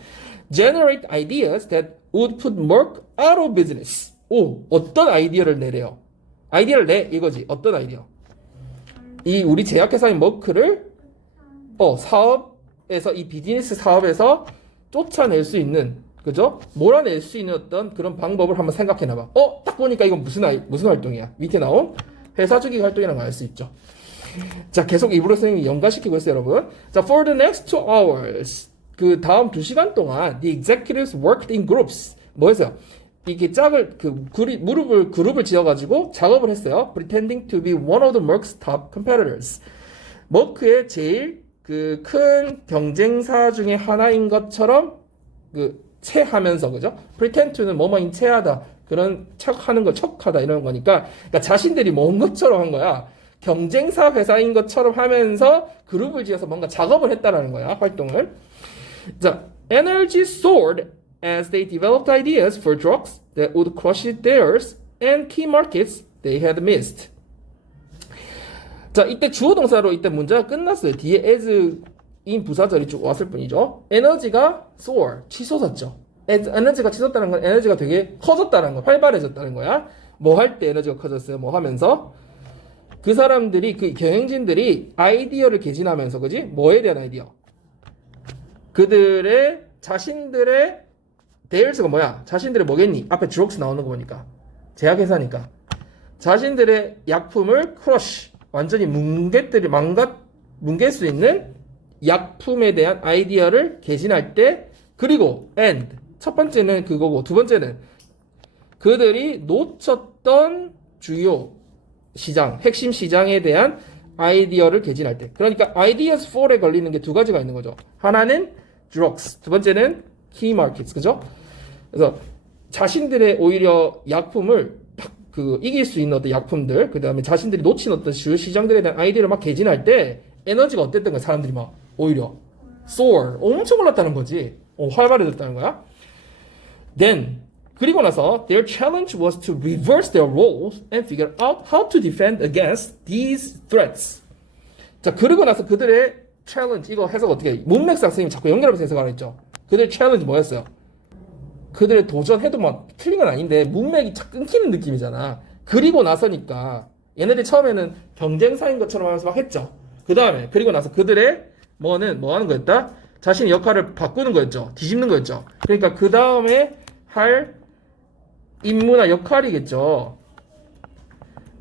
generate ideas that would put Merck out of business. 어떤 아이디어를 내래요? 아이디어를 내, 이거지. 어떤 아이디어? 이 우리 제약회사인 머크를, 사업에서, 이 비즈니스 사업에서 쫓아낼 수 있는, 그죠? 몰아낼 수 있는 어떤 그런 방법을 한번 생각해놔봐. 딱 보니까 이건 무슨 활동이야? 밑에 나온 회사 주기 활동이라는 걸 알 수 있죠. 자, 계속 이브로 선생님이 연관시키고 있어요, 여러분. 자, for the next 2 hours. 그 다음 2시간 동안 the executives worked in groups. 뭐 했어요? 이게 그룹을 지어가지고 작업을 했어요. pretending to be one of the Merck's top competitors. 머크의 제일 그 큰 경쟁사 중에 하나인 것처럼 체하면서, 그죠? pretend to는 뭐뭐인 체하다. 그런 척하다 이런 거니까. 그러니까 자신들이 뭔 것처럼 한 거야. 경쟁사 회사인 것처럼 하면서 그룹을 지어서 뭔가 작업을 했다라는 거야. 활동을. 자, energy soared as they developed ideas for drugs that would crush theirs and key markets they had missed. 자, 이때 주어 동사로 이때 문제가 끝났어요. 뒤에 as인 부사절이 쭉 왔을 뿐이죠. 에너지가 soar, 치솟았죠. 에너지가 치솟다는 건 에너지가 되게 커졌다는 거, 활발해졌다는 거야. 뭐 할 때 에너지가 커졌어요? 뭐 하면서? 그 사람들이, 그 경영진들이 아이디어를 개진하면서, 그지? 뭐에 대한 아이디어? 자신들의 theirs가 뭐야? 자신들의 뭐겠니? 앞에 drugs 나오는 거 보니까. 제약회사니까. 자신들의 약품을 crush, 완전히 망가뜨리는 뭉갤 수 있는 약품에 대한 아이디어를 개진할 때, 그리고 and 첫 번째는 그거고 두 번째는 그들이 놓쳤던 주요 시장, 핵심 시장에 대한 아이디어를 개진할 때. 그러니까 ideas for에 걸리는 게 두 가지가 있는 거죠. 하나는 drugs, 두 번째는 key markets, 그죠? 그래서 자신들의 오히려 약품을 이길 수 있는 어떤 약품들, 그 다음에 자신들이 놓친 어떤 주요 시장들에 대한 아이디어를 막 개진할 때 에너지가 어땠던 거야? 사람들이 막 오히려 soar, 엄청 올랐다는 거지. 활발해졌다는 거야. Then 그리고 나서 their challenge was to reverse their roles and figure out how to defend against these threats. 자, 그러고 나서 그들의 challenge, 이거 해석 어떻게 해? 문맥상 선생님이 자꾸 연결하면서 해석하라 했죠. 그들의 challenge 뭐였어요? 그들의 도전해도 막 틀린 건 아닌데 문맥이 착 끊기는 느낌이잖아. 그리고 나서니까 얘네들이 처음에는 경쟁사인 것처럼 하면서 막 했죠. 그 다음에 그리고 나서 그들의 뭐 하는 거였다? 자신의 역할을 바꾸는 거였죠. 뒤집는 거였죠. 그러니까 그 다음에 할 임무나 역할이겠죠.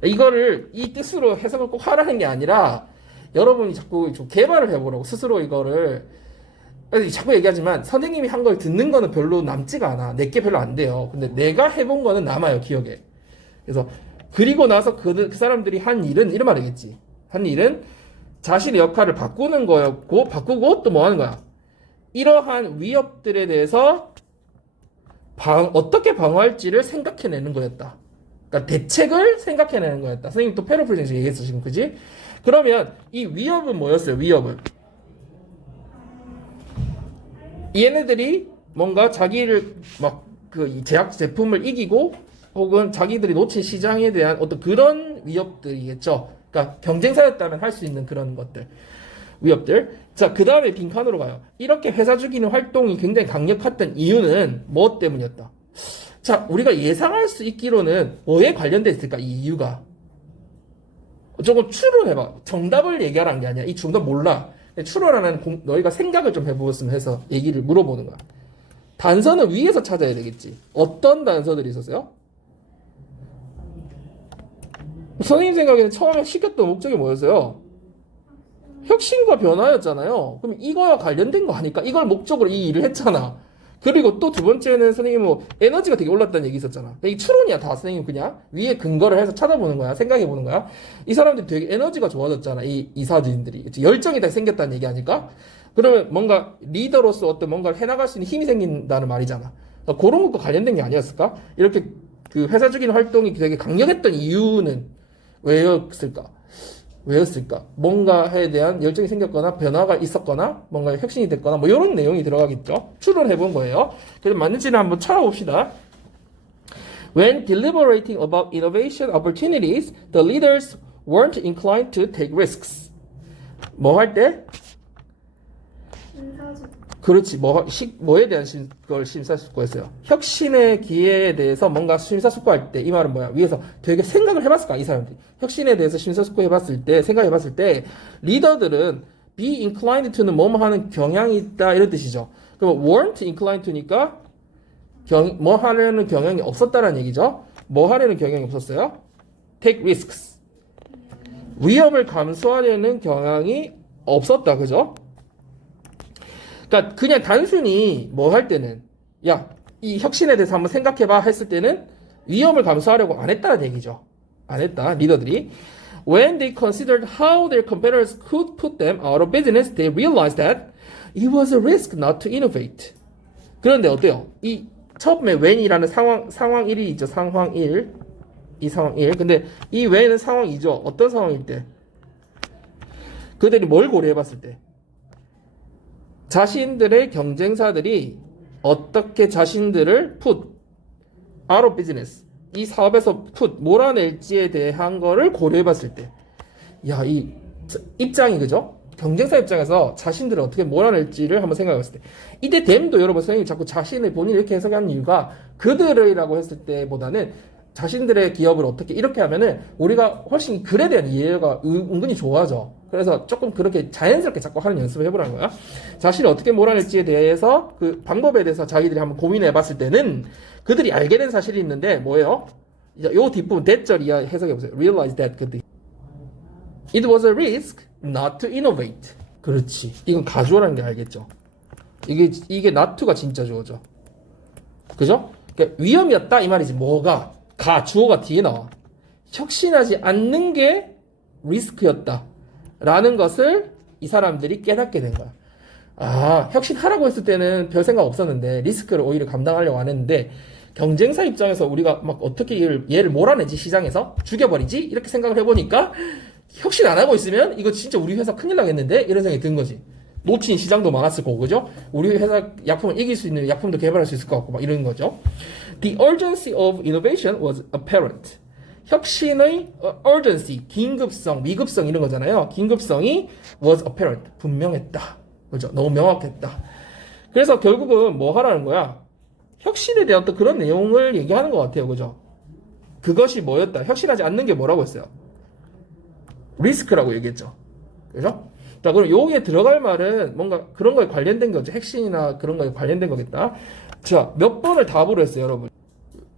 이거를 이 뜻으로 해석을 꼭 하라는 게 아니라 여러분이 자꾸 좀 개발을 해보라고 스스로 이거를. 자꾸 얘기하지만 선생님이 한 걸 듣는 거는 별로 남지가 않아. 내게 별로 안 돼요. 근데 내가 해본 거는 남아요, 기억에. 그래서 그리고 나서 그 사람들이 한 일은 이런 말이겠지. 한 일은 자신의 역할을 바꾸는 거였고, 바꾸고 또 뭐 하는 거야? 이러한 위협들에 대해서 어떻게 방어할지를 생각해내는 거였다. 그러니까 대책을 생각해내는 거였다. 선생님 또 패러프레이징 얘기했어 지금, 그지? 그러면 이 위협은 뭐였어요? 위협은 얘네들이 뭔가 자기를 막 제약 제품을 이기고 혹은 자기들이 놓친 시장에 대한 어떤 그런 위협들이겠죠. 그러니까 경쟁사였다면 할 수 있는 그런 것들, 위협들. 자, 그 다음에 빈칸으로 가요. 이렇게 회사 죽이는 활동이 굉장히 강력했던 이유는 뭐 때문이었다? 자, 우리가 예상할 수 있기로는 뭐에 관련돼 있을까? 이 이유가 조금 추론해봐. 정답을 얘기하라는 게 아니야. 이 정답 몰라. 추론하는 너희가 생각을 좀 해보았으면 해서 얘기를 물어보는 거야. 단서는 위에서 찾아야 되겠지. 어떤 단서들이 있었어요? 선생님 생각에는 처음에 시켰던 목적이 뭐였어요? 혁신과 변화였잖아요. 그럼 이거와 관련된 거 아닐까? 이걸 목적으로 이 일을 했잖아. 그리고 또 두 번째는 선생님 뭐 에너지가 되게 올랐다는 얘기 있었잖아. 이 추론이야 다. 선생님 그냥 위에 근거를 해서 찾아보는 거야. 생각해보는 거야. 이 사람들이 되게 에너지가 좋아졌잖아. 이 이사진들이 열정이 다 생겼다는 얘기 아닐까? 그러면 뭔가 리더로서 어떤 뭔가를 해나갈 수 있는 힘이 생긴다는 말이잖아. 그러니까 그런 것과 관련된 게 아니었을까? 이렇게 그 회사 죽이는 활동이 되게 강력했던 이유는 왜였을까? 뭔가에 대한 열정이 생겼거나 변화가 있었거나 뭔가 혁신이 됐거나 뭐 이런 내용이 들어가겠죠. 추론해 본 거예요. 그래서 맞는지는 한번 찾아봅시다. When deliberating about innovation opportunities, the leaders weren't inclined to take risks. 뭐 할 때? 그렇지. 뭐에 대한 걸 심사숙고했어요? 혁신의 기회에 대해서 뭔가 심사숙고할 때, 이 말은 뭐야? 위에서 되게 생각을 해봤을까? 이 사람들이. 혁신에 대해서 심사숙고 해봤을 때, 생각해봤을 때, 리더들은 be inclined to는 뭐뭐 하는 경향이 있다, 이런 뜻이죠. 그럼 weren't inclined to니까, 뭐 하려는 경향이 없었다는 얘기죠. 뭐 하려는 경향이 없었어요? take risks. 위험을 감수하려는 경향이 없었다, 그죠? 그러니까 그냥 단순히 뭐 할 때는 야, 이 혁신에 대해서 한번 생각해봐 했을 때는 위험을 감수하려고 안 했다는 얘기죠. 안 했다, 리더들이. When they considered how their competitors could put them out of business, they realized that it was a risk not to innovate. 그런데 어때요? 이 처음에 when이라는 상황 1이 있죠. 상황 1. 이 상황 1. 근데 이 when은 상황 2죠. 어떤 상황일 때? 그들이 뭘 고려해봤을 때? 자신들의 경쟁사들이 어떻게 자신들을 put out of business, 이 사업에서 put 몰아낼지에 대한 거를 고려해봤을 때, 야, 이 입장이 그죠? 경쟁사 입장에서 자신들을 어떻게 몰아낼지를 한번 생각해봤을 때, 이때 them도 여러분 선생님이 자꾸 자신의 본인이 이렇게 해석하는 이유가 그들이라고 했을 때보다는 자신들의 기업을 어떻게 이렇게 하면은 우리가 훨씬 글에 대한 이해가 은근히 좋아져. 그래서 조금 그렇게 자연스럽게 자꾸 하는 연습을 해보라는 거야. 자신이 어떻게 몰아낼지에 대해서 그 방법에 대해서 자기들이 한번 고민해 봤을 때는 그들이 알게 된 사실이 있는데 뭐예요? 요 뒷부분 대절 이하 해석해 보세요. Realize that It was a risk not to innovate. 그렇지. 이건 가주어라는 게 알겠죠? 이게 not to가 진짜 주어죠. 그죠? 그러니까 위험이었다 이 말이지. 뭐가? 주어가 뒤에 나와. 혁신하지 않는 게 리스크였다. 라는 것을 이 사람들이 깨닫게 된 거야. 혁신하라고 했을 때는 별 생각 없었는데 리스크를 오히려 감당하려고 안 했는데 경쟁사 입장에서 우리가 막 어떻게 얘를 몰아내지 시장에서 죽여버리지 이렇게 생각을 해보니까 혁신 안 하고 있으면 이거 진짜 우리 회사 큰일 나겠는데 이런 생각이 든 거지. 놓친 시장도 많았을 거고 그죠? 우리 회사 약품을 이길 수 있는 약품도 개발할 수 있을 것 같고 막 이런 거죠. The urgency of innovation was apparent. 혁신의 urgency, 긴급성, 위급성 이런 거잖아요. 긴급성이 was apparent, 분명했다. 그죠? 너무 명확했다. 그래서 결국은 뭐 하라는 거야? 혁신에 대한 또 그런 내용을 얘기하는 것 같아요. 그죠? 그것이 뭐였다? 혁신하지 않는 게 뭐라고 했어요? 리스크라고 얘기했죠. 그죠? 자, 그럼 여기에 들어갈 말은 뭔가 그런 거에 관련된 거죠. 핵심이나 그런 거에 관련된 거겠다. 자, 몇 번을 답으로 했어요, 여러분?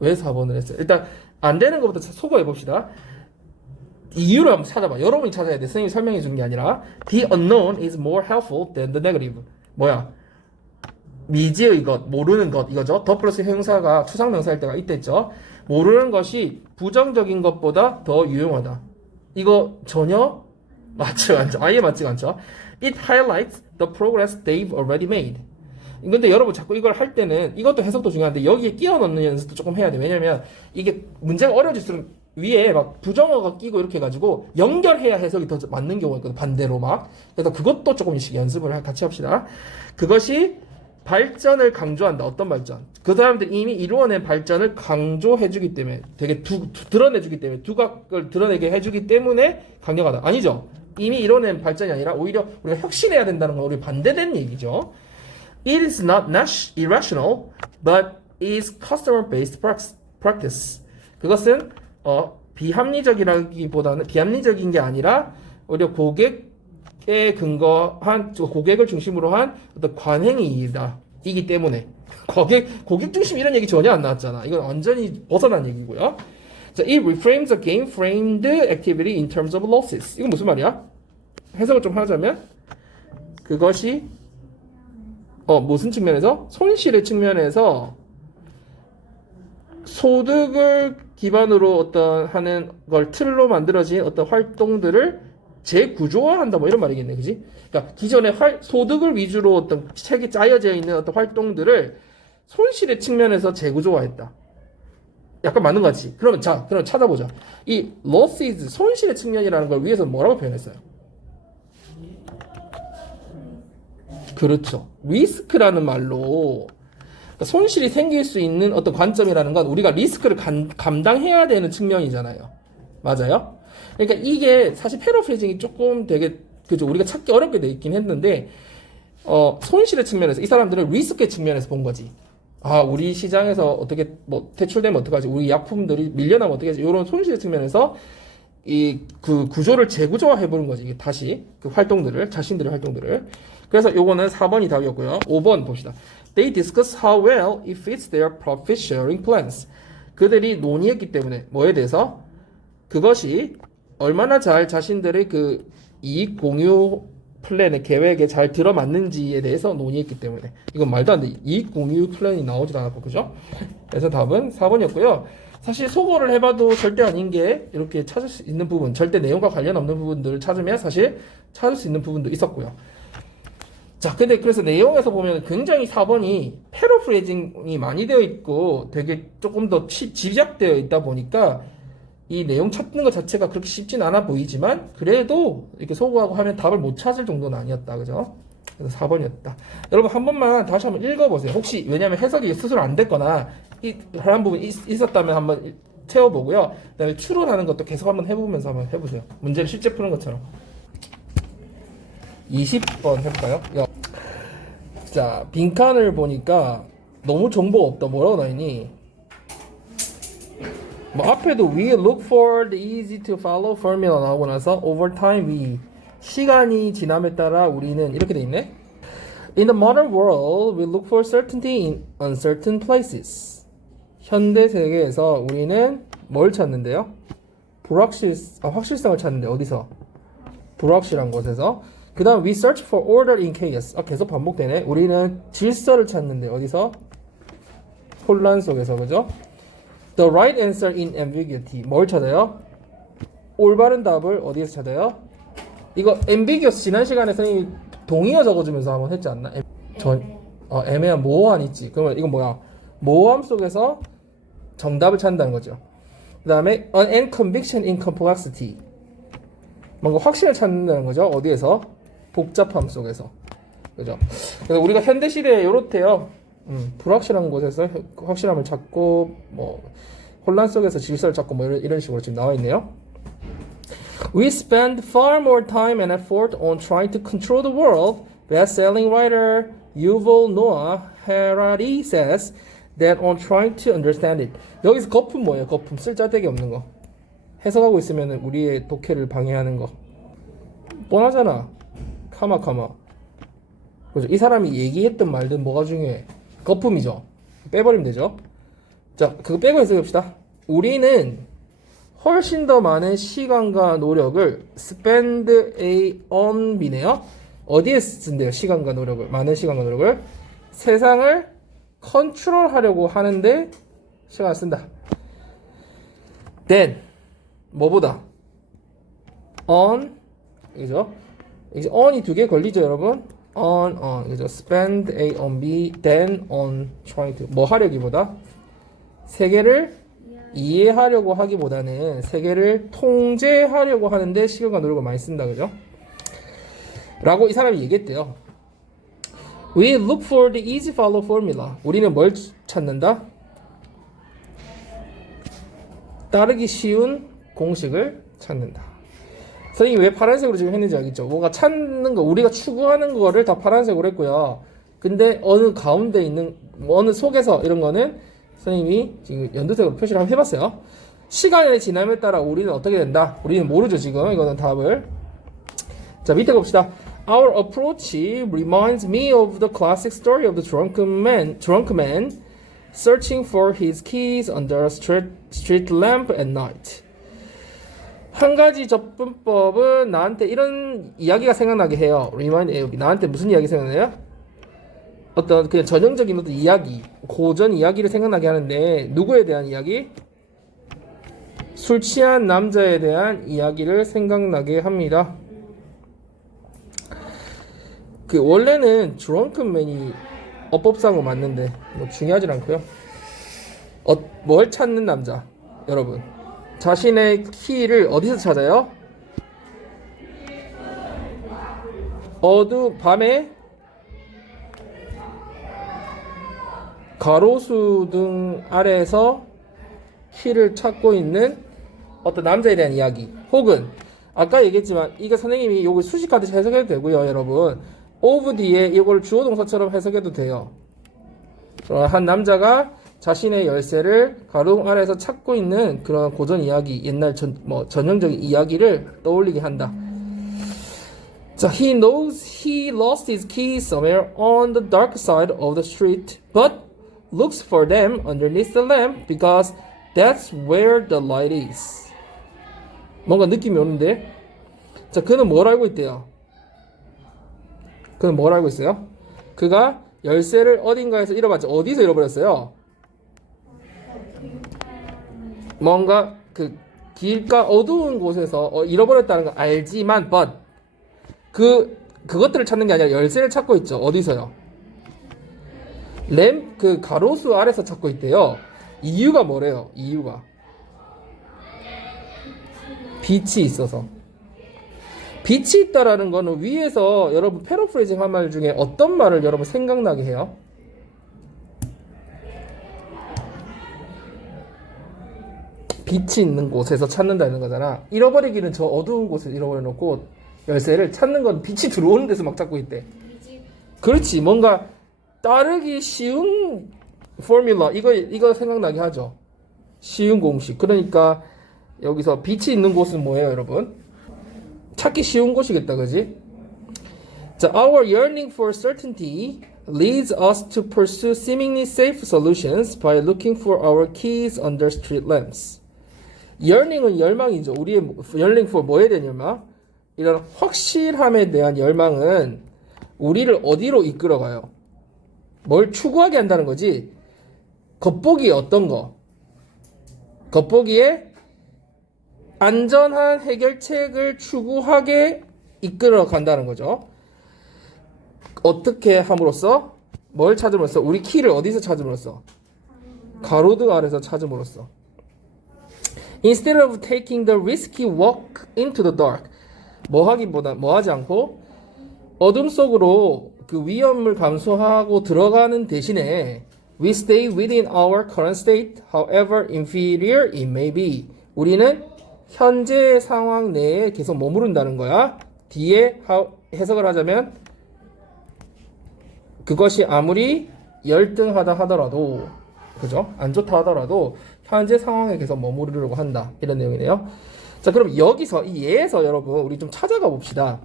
왜 4번을 했어요? 일단, 안 되는 것부터 소거해 봅시다. 이유를 한번 찾아봐. 여러분이 찾아야 돼. 선생님이 설명해 주는 게 아니라 The unknown is more helpful than the negative. 뭐야? 미지의 것, 모르는 것 이거죠. 더 플러스 형용사가 추상명사일 때가 있댔죠. 모르는 것이 부정적인 것보다 더 유용하다. 이거 전혀 맞지 않죠. 아예 맞지 않죠. It highlights the progress they've already made. 근데 여러분 자꾸 이걸 할 때는 이것도 해석도 중요한데 여기에 끼워 넣는 연습도 조금 해야 돼. 왜냐면 이게 문제가 어려질수록 위에 막 부정어가 끼고 이렇게 해가지고 연결해야 해석이 더 맞는 경우가 있거든. 반대로 막. 그래서 그것도 조금씩 연습을 같이 합시다. 그것이 발전을 강조한다. 어떤 발전? 그 사람들이 이미 이루어낸 발전을 강조해주기 때문에 되게 드러내주기 때문에 두각을 드러내게 해주기 때문에 강력하다. 아니죠. 이미 이루어낸 발전이 아니라 오히려 우리가 혁신해야 된다는 건 우리 반대된 얘기죠. It is not irrational, but is customer-based practice. 그것은 비합리적이라기보다는 비합리적인 게 아니라 오히려 고객에 근거한 고객을 중심으로 한 어떤 관행이다. 이기 때문에 고객 중심 이런 얘기 전혀 안 나왔잖아. 이건 완전히 벗어난 얘기고요. 자, it reframes a game-framed activity in terms of losses. 이건 무슨 말이야? 해석을 좀 하자면 그것이 무슨 측면에서? 손실의 측면에서 소득을 기반으로 어떤 하는 걸 틀로 만들어진 어떤 활동들을 재구조화한다 뭐 이런 말이겠네. 그지? 그러니까 기존의 소득을 위주로 어떤 책이 짜여져 있는 어떤 활동들을 손실의 측면에서 재구조화했다. 약간 맞는 것 같지? 그럼 찾아보자. 이 losses, 손실의 측면이라는 걸 위에서 뭐라고 표현했어요? 그렇죠. 리스크라는 말로 그러니까 손실이 생길 수 있는 어떤 관점이라는 건 우리가 리스크를 감당해야 되는 측면이잖아요. 맞아요? 그러니까 이게 사실 패러프레이징이 조금 되게 그죠 우리가 찾기 어렵게 돼 있긴 했는데 손실의 측면에서 이 사람들은 리스크의 측면에서 본 거지. 우리 시장에서 어떻게 뭐 퇴출되면 어떡하지? 우리 약품들이 밀려나면 어떻게 하지? 이런 손실의 측면에서 그 구조를 재구조화해 보는 거지. 이게 다시 그 활동들을 자신들의 활동들을. 그래서 요거는 4번이 답이었고요. 5번 봅시다. They discuss how well it fits their profit sharing plans. 그들이 논의했기 때문에 뭐에 대해서 그것이 얼마나 잘 자신들의 그 이익 공유 플랜의 계획에 잘 들어맞는지에 대해서 논의했기 때문에 이건 말도 안 돼. 이익 공유 플랜이 나오지도 않았고 그죠? 그래서 답은 4번이었고요. 사실 소거를 해봐도 절대 아닌 게 이렇게 찾을 수 있는 부분, 절대 내용과 관련 없는 부분들을 찾으면 사실 찾을 수 있는 부분도 있었고요. 자, 근데 그래서 내용에서 보면 굉장히 4번이 패러프레이징이 많이 되어 있고 되게 조금 더 집약되어 있다 보니까 이 내용 찾는 것 자체가 그렇게 쉽진 않아 보이지만 그래도 이렇게 소거하고 하면 답을 못 찾을 정도는 아니었다. 그죠? 그래서 4번이었다. 여러분 한 번만 다시 한번 읽어보세요. 혹시 왜냐면 해석이 스스로 안 됐거나 한 부분이 있었다면 한번 채워보고요. 그 다음에 추론하는 것도 계속 한번 해보면서 한번 해보세요. 문제를 실제 푸는 것처럼. 20번 해볼까요? 자, 빈칸을 보니까 너무 정보가 없다. 뭐라고 나있니? 뭐 앞에도 we look for the easy to follow formula 나오고 나서 over time we 시간이 지남에 따라 우리는 이렇게 돼 있네. In the modern world, we look for certainty in uncertain places. 현대 세계에서 우리는 뭘 찾는데요? 확실성을 찾는데 어디서? 불확실한 곳에서. 그 다음 we search for order in chaos. 계속 반복되네. 우리는 질서를 찾는데 어디서? 혼란 속에서. 그죠? The right answer in ambiguity. 뭘 찾아요? 올바른 답을 어디에서 찾아요? 이거 ambiguous 지난 시간에 선생님이 동의어 적어주면서 한번 했지 않나? 애매한 모호한 있지. 그러면 이건 뭐야? 모호함 속에서 정답을 찾는다는 거죠. 그 다음에 and conviction in complexity. 뭔가 확신을 찾는다는 거죠. 어디에서? 복잡함 속에서. 그죠? 그래서 우리가 현대 시대에 요렇대요. 불확실한 곳에서 확실함을 찾고, 뭐 혼란 속에서 질서를 찾고, 뭐 이런 식으로 지금 나와 있네요. We spend far more time and effort on trying to control the world, best-selling writer Yuval Noah Harari says, than on trying to understand it. 여기서 거품 뭐예요? 거품 쓸데기 없는 거. 해석하고 있으면 우리의 독해를 방해하는 거. 뻔하잖아. 카마. 그죠? 이 사람이 얘기했든 말든 뭐가 중요해? 거품이죠. 빼버리면 되죠. 자, 그거 빼고 해석해봅시다. 우리는 훨씬 더 많은 시간과 노력을 spend on 비네요. 어디에 쓴대요? 시간과 노력을. 많은 시간과 노력을. 세상을 컨트롤하려고 하는데 시간을 쓴다. then 뭐보다? on 이죠? 이제 on이 두 개 걸리죠, 여러분? on 그죠? spend A on B then on trying to 뭐 하려기보다 세계를 이해하려고 하기보다는 세계를 통제하려고 하는데 시간과 노력을 많이 쓴다, 그죠? 라고 이 사람이 얘기했대요. We look for the easy follow formula. 우리는 뭘 찾는다? 따르기 쉬운 공식을 찾는다. 선생님이 왜 파란색으로 지금 했는지 알겠죠? 뭔가 찾는 거, 우리가 추구하는 거를 다 파란색으로 했고요. 근데 어느 가운데 있는, 어느 속에서 이런 거는 선생님이 지금 연두색으로 표시를 한번 해봤어요. 시간의 지남에 따라 우리는 어떻게 된다? 우리는 모르죠, 지금. 이거는 답을. 자, 밑에 봅시다. Our approach reminds me of the classic story of the drunk man searching for his keys under a street lamp at night. 한 가지 접근법은 나한테 이런 이야기가 생각나게 해요. Remind me. 나한테 무슨 이야기 생각나요? 어떤 그냥 전형적인 어떤 이야기, 고전 이야기를 생각나게 하는데 누구에 대한 이야기? 술 취한 남자에 대한 이야기를 생각나게 합니다. 그 원래는 드렁큰맨이 어법상으로 맞는데 뭐 중요하진 않고요. 뭘 찾는 남자, 여러분. 자신의 키를 어디서 찾아요? 밤에 가로수 등 아래에서 키를 찾고 있는 어떤 남자에 대한 이야기. 혹은 아까 얘기했지만 이거 선생님이 요거 수식하듯이 해석해도 되고요, 여러분. of 뒤에 이걸 주어 동사처럼 해석해도 돼요. 한 남자가 자신의 열쇠를 가로등 아래에서 찾고 있는 그런 고전 이야기, 옛날 전형적인 이야기를 떠올리게 한다. 자, he knows he lost his keys somewhere on the dark side of the street, but looks for them underneath the lamp because that's where the light is. 뭔가 느낌이 오는데? 자, 그는 뭘 알고 있대요? 그는 뭘 알고 있어요? 그가 열쇠를 어딘가에서 잃어봤죠. 어디서 잃어버렸어요? 뭔가 그 길가 어두운 곳에서 잃어버렸다는 걸 알지만 but 그것들을 찾는 게 아니라 열쇠를 찾고 있죠. 어디서요? 그 가로수 아래서 찾고 있대요. 이유가 뭐래요? 이유가 빛이 있어서. 빛이 있다라는 거는 위에서 여러분 패러프레이징 한 말 중에 어떤 말을 여러분 생각나게 해요? 빛이 있는 곳에서 찾는다는 거잖아. 잃어버리기는 저 어두운 곳에 잃어버려놓고 열쇠를 찾는 건 빛이 들어오는 데서 막 찾고 있대. 그렇지. 뭔가 따르기 쉬운 포뮬러 이거 생각나게 하죠. 쉬운 공식. 그러니까 여기서 빛이 있는 곳은 뭐예요, 여러분? 찾기 쉬운 곳이겠다, 그지? 자, our yearning for certainty leads us to pursue seemingly safe solutions by looking for our keys under street lamps. yearning은 열망이죠. 우리의 yearning for 뭐에 대한 열망? 이런 확실함에 대한 열망은 우리를 어디로 이끌어가요? 뭘 추구하게 한다는 거지. 겉보기에 어떤 거? 겉보기에 안전한 해결책을 추구하게 이끌어 간다는 거죠. 어떻게 함으로써? 뭘 찾음으로써? 우리 키를 어디서 찾음으로써? 가로등 아래서 찾음으로써. Instead of taking the risky walk into the dark. 뭐 하지 않고 어둠 속으로 그 위험을 감수하고 들어가는 대신에 we stay within our current state, however inferior it may be. 우리는 현재의 상황 내에 계속 머무른다는 거야. 뒤에 해석을 하자면 그것이 아무리 열등하다 하더라도, 그죠? 안 좋다 하더라도 현재 상황에 계속 머무르려고 한다. 이런 내용이네요. 자, 그럼 여기서 이 예에서 여러분 우리 좀 찾아가 봅시다.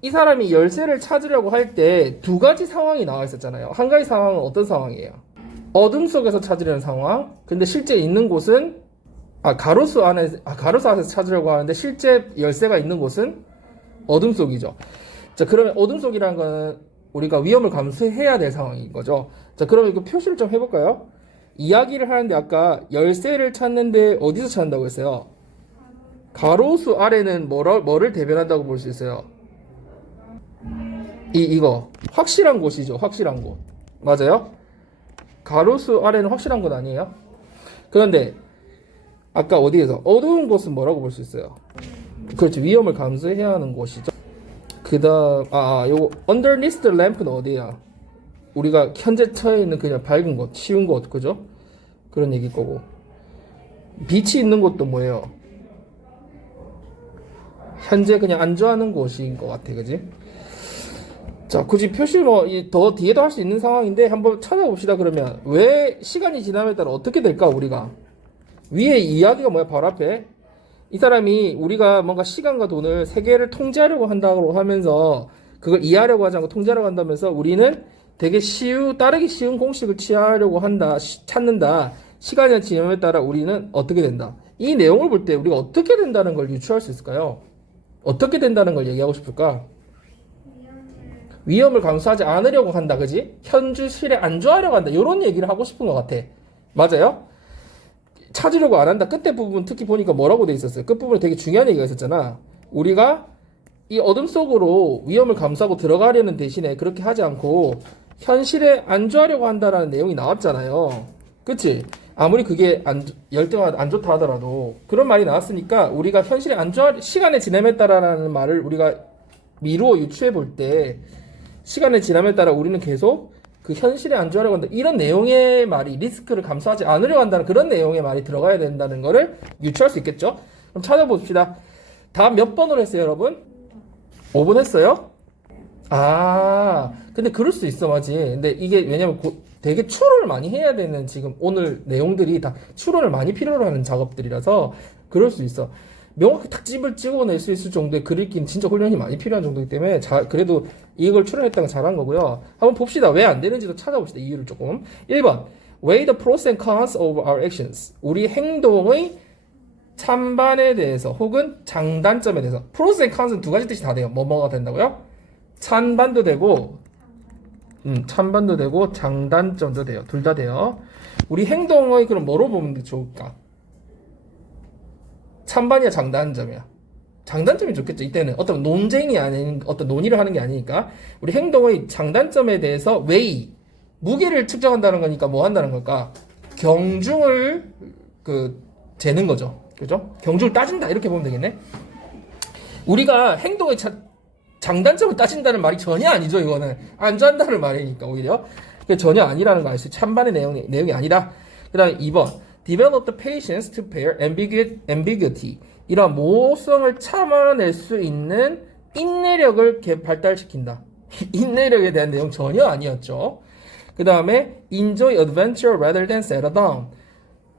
이 사람이 열쇠를 찾으려고 할 때 두 가지 상황이 나와 있었잖아요. 한 가지 상황은 어떤 상황이에요? 어둠 속에서 찾으려는 상황. 근데 실제 있는 곳은 가로수 안에서 찾으려고 하는데 실제 열쇠가 있는 곳은 어둠 속이죠. 자, 그러면 어둠 속이라는 거는 우리가 위험을 감수해야 될 상황인 거죠. 자, 그러면 이거 표시를 좀 해볼까요? 이야기를 하는데 아까 열쇠를 찾는데 어디서 찾는다고 했어요? 가로수 아래는 뭐를 대변한다고 볼 수 있어요? 이거 확실한 곳이죠. 확실한 곳. 맞아요? 가로수 아래는 확실한 곳 아니에요? 그런데 아까 어디에서 어두운 곳은 뭐라고 볼 수 있어요? 그렇죠. 위험을 감수해야 하는 곳이죠. 그 다음 요거 underneath the lamp는 어디야? 우리가 현재 처해 있는 그냥 밝은 곳, 치운 곳, 그죠? 그런 얘기일 거고. 빛이 있는 곳도 뭐예요? 현재 그냥 안주하는 곳인 것 같아, 그지? 자, 굳이 표시 더 뒤에도 할 수 있는 상황인데 한번 찾아봅시다. 그러면 왜 시간이 지남에 따라 어떻게 될까, 우리가? 위에 이야기가 뭐야? 바로 앞에 이 사람이 우리가 뭔가 시간과 돈을 세계를 통제하려고 한다고 하면서 그걸 이해하려고 하지 않고 통제하려고 한다면서 우리는 되게 따르기 쉬운 공식을 취하려고 한다, 찾는다. 시간이 지남에 따라 우리는 어떻게 된다. 이 내용을 볼 때 우리가 어떻게 된다는 걸 유추할 수 있을까요? 어떻게 된다는 걸 얘기하고 싶을까? 위험을 감수하지 않으려고 한다, 그지? 현실에 안주하려고 한다. 이런 얘기를 하고 싶은 것 같아. 맞아요? 찾으려고 안 한다. 끝에 부분 특히 보니까 뭐라고 돼 있었어요? 끝부분에 되게 중요한 얘기가 있었잖아. 우리가 이 어둠 속으로 위험을 감수하고 들어가려는 대신에 그렇게 하지 않고 현실에 안주하려고 한다라는 내용이 나왔잖아요. 그치? 아무리 그게 열등하다, 안 좋다 하더라도 그런 말이 나왔으니까 우리가 현실에 시간의 지남에 따라라는 말을 우리가 미루어 유추해 볼 때 시간의 지남에 따라 우리는 계속 그 현실에 안주하려고 한다. 이런 내용의 말이 리스크를 감수하지 않으려고 한다는 그런 내용의 말이 들어가야 된다는 거를 유추할 수 있겠죠? 그럼 찾아봅시다. 다음 몇 번으로 했어요, 여러분? 5번 했어요? 근데 그럴 수 있어, 맞지? 근데 이게 왜냐면 되게 추론을 많이 해야 되는 지금 오늘 내용들이 다 추론을 많이 필요로 하는 작업들이라서 그럴 수 있어. 명확히 탁 찍어낼 수 있을 정도의 글 읽기는 진짜 훈련이 많이 필요한 정도이기 때문에 그래도 이걸 추론했다는 건 잘한 거고요. 한번 봅시다. 왜 안 되는지도 찾아봅시다. 이유를 조금. 1번 Weigh the pros and cons of our actions. 우리 행동의 찬반에 대해서 혹은 장단점에 대해서. pros and cons는 두 가지 뜻이 다 돼요. 뭐가 된다고요? 찬반도 되고 장단점도 돼요. 둘 다 돼요. 우리 행동의 그럼 뭐로 보면 좋을까? 찬반이야 장단점이야? 장단점이 좋겠죠. 이때는 어떤 논쟁이 아닌 어떤 논의를 하는 게 아니니까 우리 행동의 장단점에 대해서 웨이 무게를 측정한다는 거니까 뭐 한다는 걸까? 경중을 재는 거죠. 그죠? 경중을 따진다 이렇게 보면 되겠네. 우리가 행동의 장단점을 따진다는 말이 전혀 아니죠. 이거는 안주한다는 말이니까 오히려 전혀 아니라는 거 아시죠? 찬반의 내용이 아니다. 그 다음에 2번 Develop the patience to bear ambiguity. 이런 모호성을 참아낼 수 있는 인내력을 발달시킨다. 인내력에 대한 내용 전혀 아니었죠. 그 다음에 Enjoy adventure rather than settle down.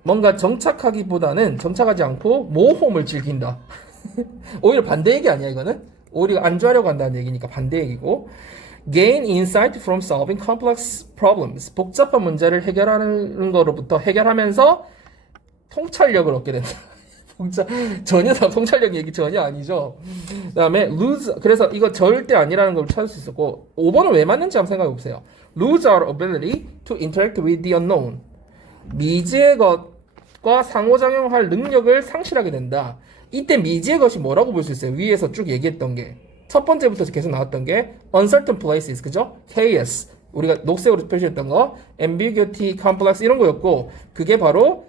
뭔가 정착하지 않고 모험을 즐긴다. 오히려 반대 얘기 아니야 이거는? 오히려 안주하려고 한다는 얘기니까 반대 얘기고. Gain insight from solving complex problems. 복잡한 문제를 해결하는 거로부터 해결하면서 통찰력을 얻게 된다. 전혀 통찰력 얘기 전혀 아니죠. 그 다음에 lose, 그래서 이거 절대 아니라는 걸 찾을 수 있었고, 5번은 왜 맞는지 한번 생각해 보세요. lose our ability to interact with the unknown. 미지의 것과 상호작용할 능력을 상실하게 된다. 이때 미지의 것이 뭐라고 볼 수 있어요? 위에서 쭉 얘기했던 게. 첫 번째부터 계속 나왔던 게 uncertain places, 그죠? chaos. 우리가 녹색으로 표시했던 거, ambiguity, complex 이런 거였고, 그게 바로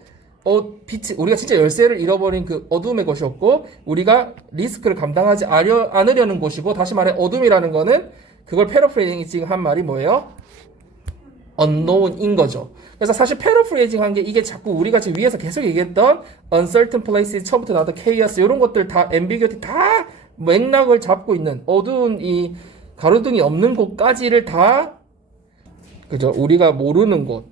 빛, 우리가 진짜 열쇠를 잃어버린 그 어둠의 것이었고, 우리가 리스크를 감당하지 않으려는 곳이고, 다시 말해 어둠이라는 거는 그걸 패러프레이징 한 말이 뭐예요? unknown인 거죠. 그래서 사실 패러프레이징 한 게 이게 자꾸 우리가 지금 위에서 계속 얘기했던 uncertain places, 처음부터 나왔던 chaos 이런 것들 다 ambiguity 다 맥락을 잡고 있는 어두운 이 가로등이 없는 곳까지를 다, 그죠? 우리가 모르는 곳,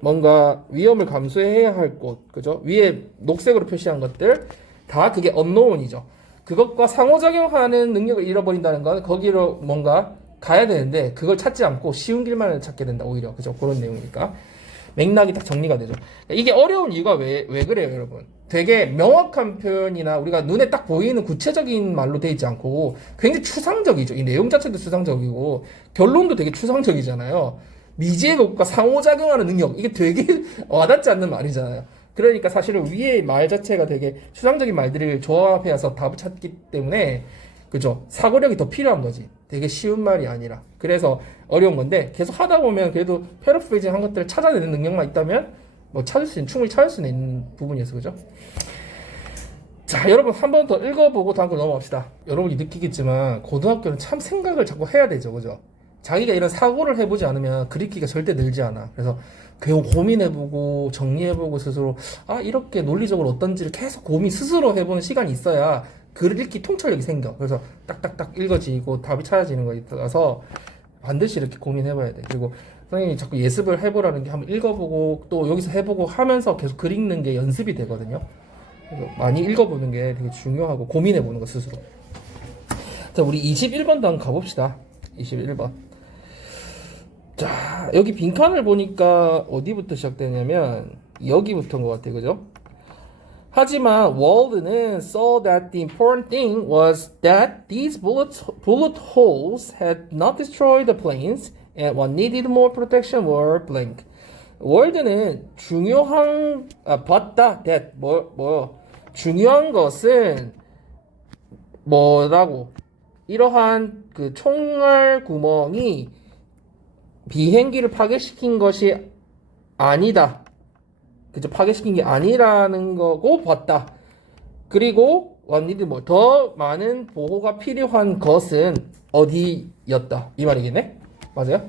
뭔가 위험을 감수해야 할 곳, 그죠? 위에 녹색으로 표시한 것들 다 그게 unknown이죠. 그것과 상호작용하는 능력을 잃어버린다는 건 거기로 뭔가 가야 되는데 그걸 찾지 않고 쉬운 길만을 찾게 된다, 오히려. 그죠? 그런 내용이니까 맥락이 딱 정리가 되죠. 이게 어려운 이유가 왜 그래요, 여러분? 되게 명확한 표현이나 우리가 눈에 딱 보이는 구체적인 말로 돼 있지 않고 굉장히 추상적이죠. 이 내용 자체도 추상적이고 결론도 되게 추상적이잖아요. 미지의 것과 상호작용하는 능력, 이게 되게 와닿지 않는 말이잖아요. 그러니까 사실은 위에 말 자체가 되게 추상적인 말들을 조합해서 답을 찾기 때문에, 그죠? 사고력이 더 필요한 거지. 되게 쉬운 말이 아니라. 그래서 어려운 건데, 계속 하다 보면 그래도 패러프레이징 한 것들을 찾아내는 능력만 있다면 뭐 충분히 찾을 수 있는 부분이었어. 그죠? 자, 여러분 한 번 더 읽어보고 다음 걸 넘어갑시다. 여러분이 느끼겠지만 고등학교는 참 생각을 자꾸 해야 되죠. 그죠? 자기가 이런 사고를 해보지 않으면 그리기가 절대 늘지 않아. 그래서 고민해보고 정리해보고 스스로 이렇게 논리적으로 어떤지를 계속 스스로 해보는 시간이 있어야 글 읽기 통찰력이 생겨. 그래서 딱딱딱 읽어지고 답이 찾아지는 거에 따라서 반드시 이렇게 고민해봐야 돼. 그리고 선생님이 자꾸 예습을 해보라는 게 한번 읽어보고 또 여기서 해보고 하면서 계속 글 읽는 게 연습이 되거든요. 그래서 많이 읽어보는 게 되게 중요하고 고민해보는 거 스스로. 자, 우리 21번도 한번 가봅시다. 21번. 자, 여기 빈칸을 보니까 어디부터 시작되냐면 여기부터인 것 같아요. 그죠? 하지만 월드는 saw that the important thing was that these bullet holes had not destroyed the planes and what needed more protection were blank. 월드는 봤다. that 중요한 것은 뭐라고? 이러한 그 총알 구멍이 비행기를 파괴시킨 것이 아니다. 그죠? 파괴시킨 게 아니라는 거고 봤다. 그리고 더 많은 보호가 필요한 것은 어디였다. 이 말이겠네? 맞아요?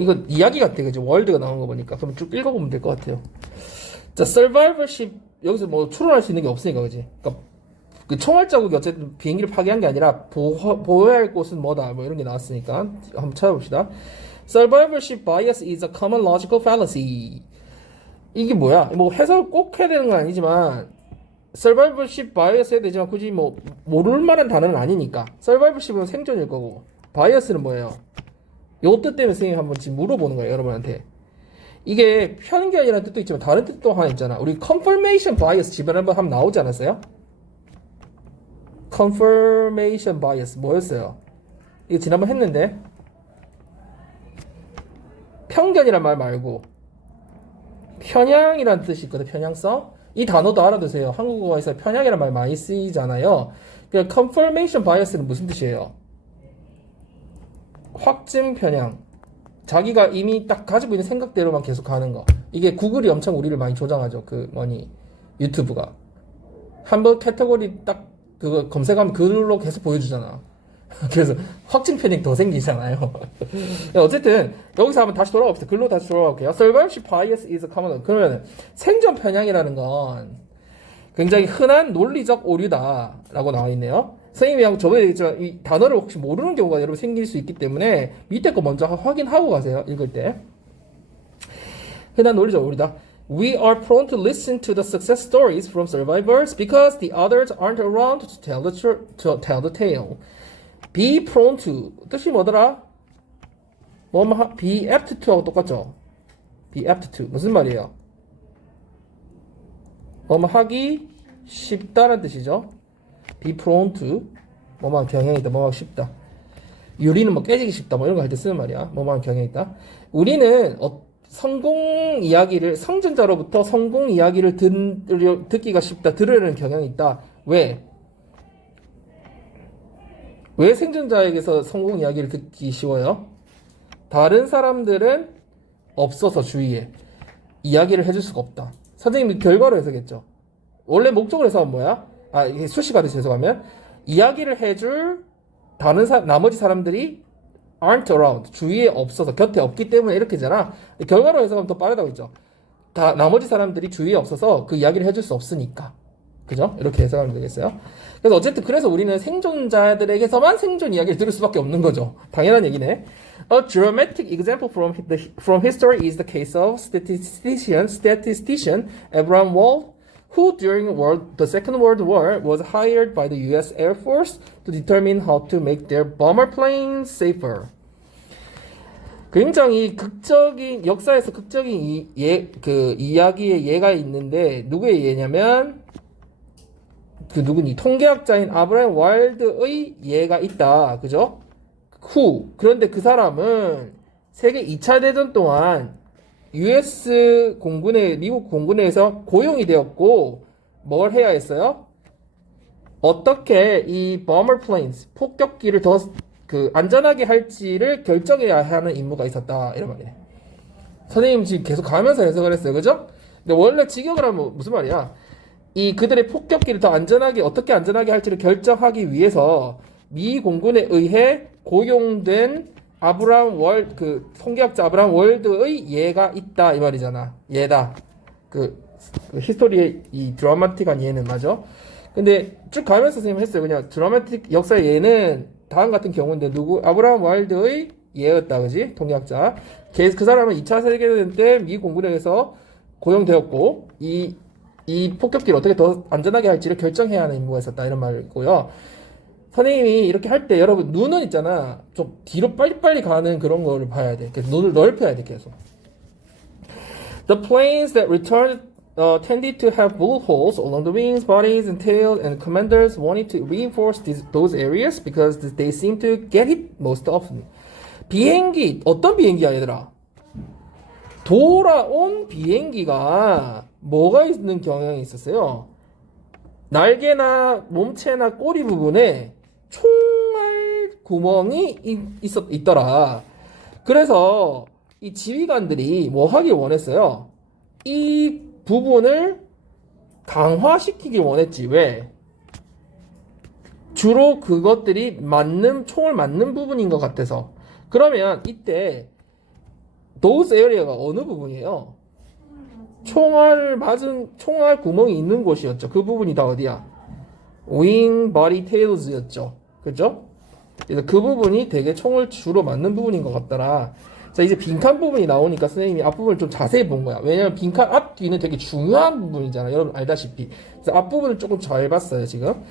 이거 이야기 같아. 그죠? 월드가 나온 거 보니까. 그럼 쭉 읽어보면 될 것 같아요. 자, survivorship. 여기서 뭐 추론할 수 있는 게 없으니까, 그지? 그러니까 그 총알 자국이 어쨌든 비행기를 파괴한 게 아니라 보호해야 할 곳은 뭐다. 뭐 이런 게 나왔으니까 한번 찾아봅시다. Survivorship bias is a common logical fallacy. 이게 뭐야? 뭐 해석을 꼭 해야 되는 건 아니지만 survivorship bias 해야 되지만 굳이 뭐 모를 만한 단어는 아니니까. survivorship은 생존일 거고 bias는 뭐예요? 요 뜻 때문에 선생님이 한번 지금 물어보는 거예요, 여러분한테. 이게 편견이라는 뜻도 있지만 다른 뜻도 하나 있잖아. 우리 confirmation bias 지난번에 한번 나오지 않았어요? confirmation bias 뭐였어요? 이거 지난번 했는데 편견이란 말 말고 편향이란 뜻이 있거든. 편향성. 이 단어도 알아두세요. 한국어에서 편향이란 말 많이 쓰이잖아요. 그러니까 confirmation bias는 무슨 뜻이에요? 확증 편향. 자기가 이미 딱 가지고 있는 생각대로만 계속 가는 거. 이게 구글이 엄청 우리를 많이 조장하죠. 유튜브가 한번 카테고리 딱 그거 검색하면 글로 계속 보여주잖아. 그래서 확증 편향 더 생기잖아요. 어쨌든 여기서 한번 다시 돌아갑시다. 글로 다시 돌아갈게요. Survivorship bias is common. 그러면 생존 편향이라는 건 굉장히 흔한 논리적 오류다라고 나와 있네요. 선생님이 저번에 얘기했지만 이 단어를 혹시 모르는 경우가 여러분 생길 수 있기 때문에 밑에 거 먼저 확인하고 가세요. 읽을 때. 흔한 논리적 오류다. We are prone to listen to the success stories from survivors because the others aren't around to tell the tale. Be prone to 뜻이 뭐더라? be apt to하고 똑같죠? be apt to 무슨 말이에요? 뭐뭐 하기 쉽다라는 뜻이죠. be prone to 뭐뭐 경향이 있다, 뭐뭐 쉽다. 유리는 뭐 깨지기 쉽다, 뭐 이런 거 할 때 쓰는 말이야. 뭐뭐 경향이 있다. 우리는 성공 이야기를 성전자로부터 성공 이야기를 듣기가 쉽다, 들으려는 경향이 있다. 왜 생존자에게서 성공 이야기를 듣기 쉬워요? 다른 사람들은 없어서 주위에 이야기를 해줄 수가 없다. 선생님이 결과로 해석했죠. 원래 목적으로 해석은 뭐야? 이게 수식하듯이 해석하면 이야기를 해줄 나머지 사람들이 aren't around, 주위에 없어서, 곁에 없기 때문에 이렇게잖아. 결과로 해석하면 더 빠르다고 했죠. 나머지 사람들이 주위에 없어서 그 이야기를 해줄 수 없으니까. 그죠? 이렇게 해석하면 되겠어요. 그래서 어쨌든 그래서 우리는 생존자들에게서만 생존 이야기를 들을 수밖에 없는 거죠. 당연한 얘기네. A dramatic example from history is the case of statistician Abraham Wald, who during the Second World War was hired by the U.S. Air Force to determine how to make their bomber planes safer. 굉장히 역사에서 극적인 이야기의 예가 있는데, 누구의 예냐면, 누구니? 통계학자인 아브라함 와일드의 예가 있다. 그죠? 그런데 그 사람은 세계 2차 대전 동안 미국 공군에서 고용이 되었고, 뭘 해야 했어요? 어떻게 이 bomber planes, 폭격기를 더 안전하게 할지를 결정해야 하는 임무가 있었다. 이런 말이네. 선생님 지금 계속 가면서 해석을 했어요. 그죠? 근데 원래 직역을 하면 무슨 말이야? 그들의 폭격기를 더 어떻게 안전하게 할지를 결정하기 위해서 미 공군에 의해 고용된 통계학자 아브라함 월드의 예가 있다, 이 말이잖아. 예다. 히스토리의 이 드라마틱한 예는 맞아. 근데 쭉 가면서 선생님 했어요. 그냥 드라마틱 역사의 예는 다음 같은 경우인데 아브라함 월드의 예였다, 그지? 통계학자. 그 사람은 2차 세계대전 때 미 공군에서 고용되었고, 이 폭격기를 어떻게 더 안전하게 할지를 결정해야 하는 임무가 있었다, 이런 말이고요. 선생님이 이렇게 할 때 여러분 눈은 있잖아, 좀 뒤로 빨리빨리 가는 그런 거를 봐야 돼. 그래서 눈을 넓혀야 돼, 계속. The planes that returned tended to have bullet holes along the wings, bodies, and tails, and commanders wanted to reinforce those areas because they seemed to get hit most often. 어떤 비행기야, 얘들아? 돌아온 비행기가 뭐가 있는 경향이 있었어요? 날개나 몸체나 꼬리 부분에 총알 구멍이 있더라. 그래서 이 지휘관들이 뭐 하길 원했어요? 이 부분을 강화시키길 원했지. 왜? 주로 그것들이 총을 맞는 부분인 것 같아서. 그러면 이때 those area가 어느 부분이에요? 총알 구멍이 있는 곳이었죠. 그 부분이 다 어디야? wing, body, tails였죠. 그죠? 그래서 그 부분이 되게 총을 주로 맞는 부분인 것 같더라. 자, 이제 빈칸 부분이 나오니까 선생님이 앞부분을 좀 자세히 본 거야. 왜냐면 빈칸 앞뒤는 되게 중요한 부분이잖아. 여러분 알다시피. 그래서 앞부분을 조금 잘 봤어요, 지금.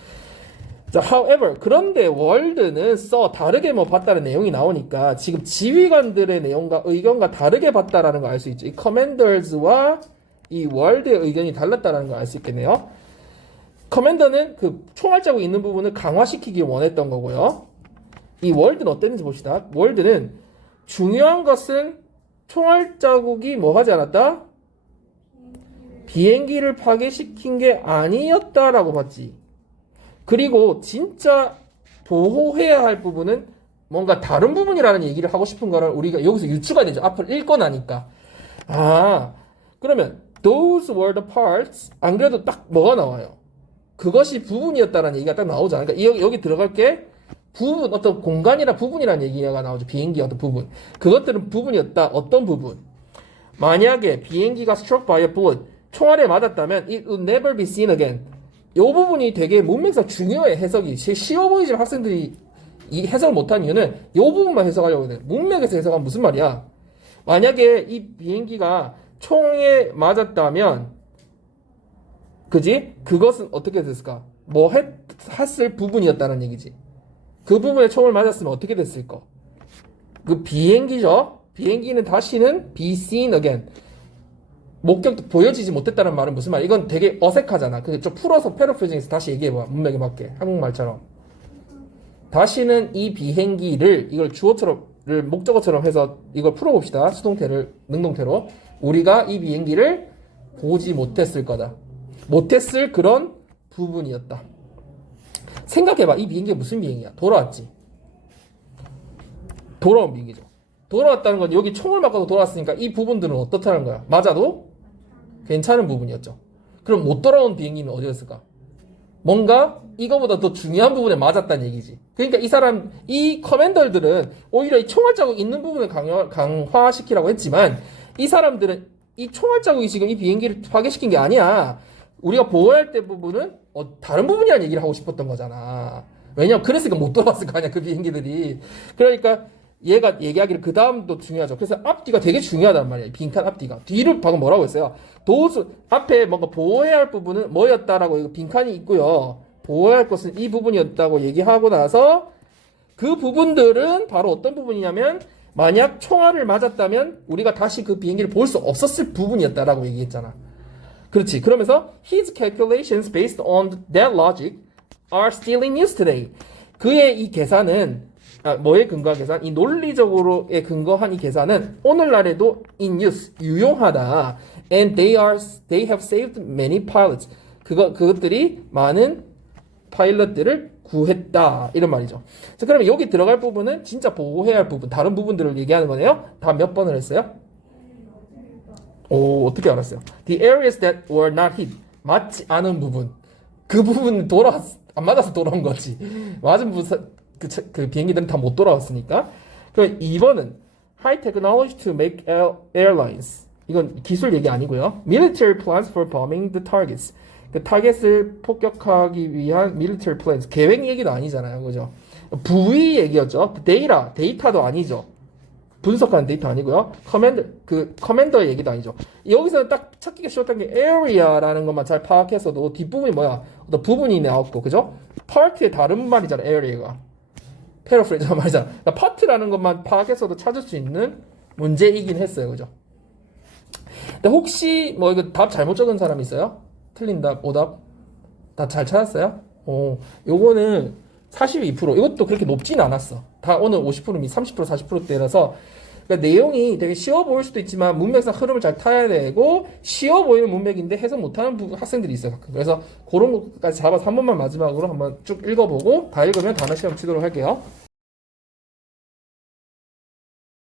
자, however, 그런데 월드는 다르게 봤다는 내용이 나오니까 지금 지휘관들의 내용과 의견과 다르게 봤다라는 걸 알 수 있죠. 이 commanders와 이 월드의 의견이 달랐다는 걸 알 수 있겠네요. 커맨더는 총알 자국 있는 부분을 강화시키기 원했던 거고요. 이 월드는 어땠는지 봅시다. 월드는 중요한 것은 총알 자국이 뭐 하지 않았다? 비행기를 파괴시킨 게 아니었다라고 봤지. 그리고 진짜 보호해야 할 부분은 뭔가 다른 부분이라는 얘기를 하고 싶은 거를 우리가 여기서 유추가 되죠. 앞을 읽고 나니까. 그러면 those were the parts. 안 그래도 딱 뭐가 나와요? 그것이 부분이었다라는 얘기가 딱 나오잖아요. 그러니까 여기 들어갈게. 어떤 공간이나 부분이라는 얘기가 나오죠. 비행기의 어떤 부분. 그것들은 부분이었다. 어떤 부분? 만약에 비행기가 struck by a bullet, 총알에 맞았다면 it would never be seen again. 이 부분이 되게 문맥상 중요해. 해석이 쉬워 보이지만 학생들이 이 해석을 못한 이유는 이 부분만 해석하려고 해. 문맥에서 해석하면 무슨 말이야? 만약에 이 비행기가 총에 맞았다면, 그지? 그것은 어떻게 됐을까? 했을 부분이었다는 얘기지. 그 부분에 총을 맞았으면 어떻게 됐을까? 비행기죠? 비행기는 다시는 be seen again. 목격도 보여지지 못했다는 말은 무슨 말이야? 이건 되게 어색하잖아. 그게 좀 풀어서 패러프레이징해서 다시 얘기해봐. 문맥에 맞게. 한국말처럼. 다시는 이 비행기를 이걸 주어를 목적어처럼 해서 이걸 풀어봅시다. 수동태를 능동태로. 우리가 이 비행기를 보지 못했을 거다. 못했을 그런 부분이었다. 생각해봐. 이 비행기가 무슨 비행기야? 돌아왔지. 돌아온 비행기죠. 돌아왔다는 건 여기 총을 맞고도 돌아왔으니까 이 부분들은 어떻다는 거야? 맞아도 괜찮은 부분이었죠. 그럼 못 돌아온 비행기는 어디였을까? 뭔가 이거보다 더 중요한 부분에 맞았다는 얘기지. 그러니까 이 커맨더들은 오히려 이 총알 자국 있는 부분을 강화시키라고 했지만 이 사람들은 이 총알 자국이 지금 이 비행기를 파괴시킨 게 아니야. 우리가 보호할 때 부분은 다른 부분이라는 얘기를 하고 싶었던 거잖아. 왜냐면 그랬으니까 못 돌아왔을 거 아니야, 그 비행기들이. 그러니까 얘가 얘기하기를 그 다음도 중요하죠. 그래서 앞뒤가 되게 중요하단 말이야. 빈칸 앞뒤가. 뒤를 방금 뭐라고 했어요? 앞에 뭔가 보호해야 할 부분은 뭐였다라고 이거 빈칸이 있고요. 보호해야 할 것은 이 부분이었다고 얘기하고 나서 그 부분들은 바로 어떤 부분이냐면 만약 총알을 맞았다면 우리가 다시 그 비행기를 볼 수 없었을 부분이었다라고 얘기했잖아. 그렇지. 그러면서 his calculations based on that logic are still in use today. 그의 이 계산은 뭐에 근거한 계산? 이 논리적으로에 근거한 이 계산은 오늘날에도 in use, 유용하다. And they have saved many pilots. 그것들이 많은 파일럿들을 구했다. 이런 말이죠. 자, 그러면 여기 들어갈 부분은 진짜 보호해야 할 부분, 다른 부분들을 얘기하는 거네요. 다 몇 번을 했어요? 오, 어떻게 알았어요? The areas that were not hit. 맞지 않은 부분. 그 부분은 안 맞아서 돌아온 거지. 맞은 부분, 그 비행기들은 다 못 돌아왔으니까. 그럼 2번은 High technology to make airlines. 이건 기술 얘기 아니고요. Military plans for bombing the targets. 그 타겟을 폭격하기 위한 military plans. 계획 얘기도 아니잖아요. 그죠? 부위 얘기였죠. 데이터도 아니죠. 분석하는 데이터 아니고요. 커맨더 얘기도 아니죠. 여기서는 딱 찾기가 쉬웠던 게 area라는 것만 잘 파악했어도 뒷부분이 뭐야? 어떤 부분이 나왔고, 그죠? part의 다른 말이잖아, area가. 패러프레이즈 말이잖아. 그러니까 파트라는 것만 파악해서도 찾을 수 있는 문제이긴 했어요. 그죠? 근데 혹시 뭐 이거 답 잘못 적은 사람 있어요? 틀린 답, 오답? 다 잘 찾았어요? 요거는 42%. 이것도 그렇게 높진 않았어. 다 오늘 50% 및 30% 40%대라서 그러니까 내용이 되게 쉬워 보일 수도 있지만 문맥상 흐름을 잘 타야 되고 쉬워 보이는 문맥인데 해석 못하는 학생들이 있어요. 가끔. 그래서 그런 것까지 잡아서 한 번만 마지막으로 한번 쭉 읽어보고 다 읽으면 단어 시험 치도록 할게요.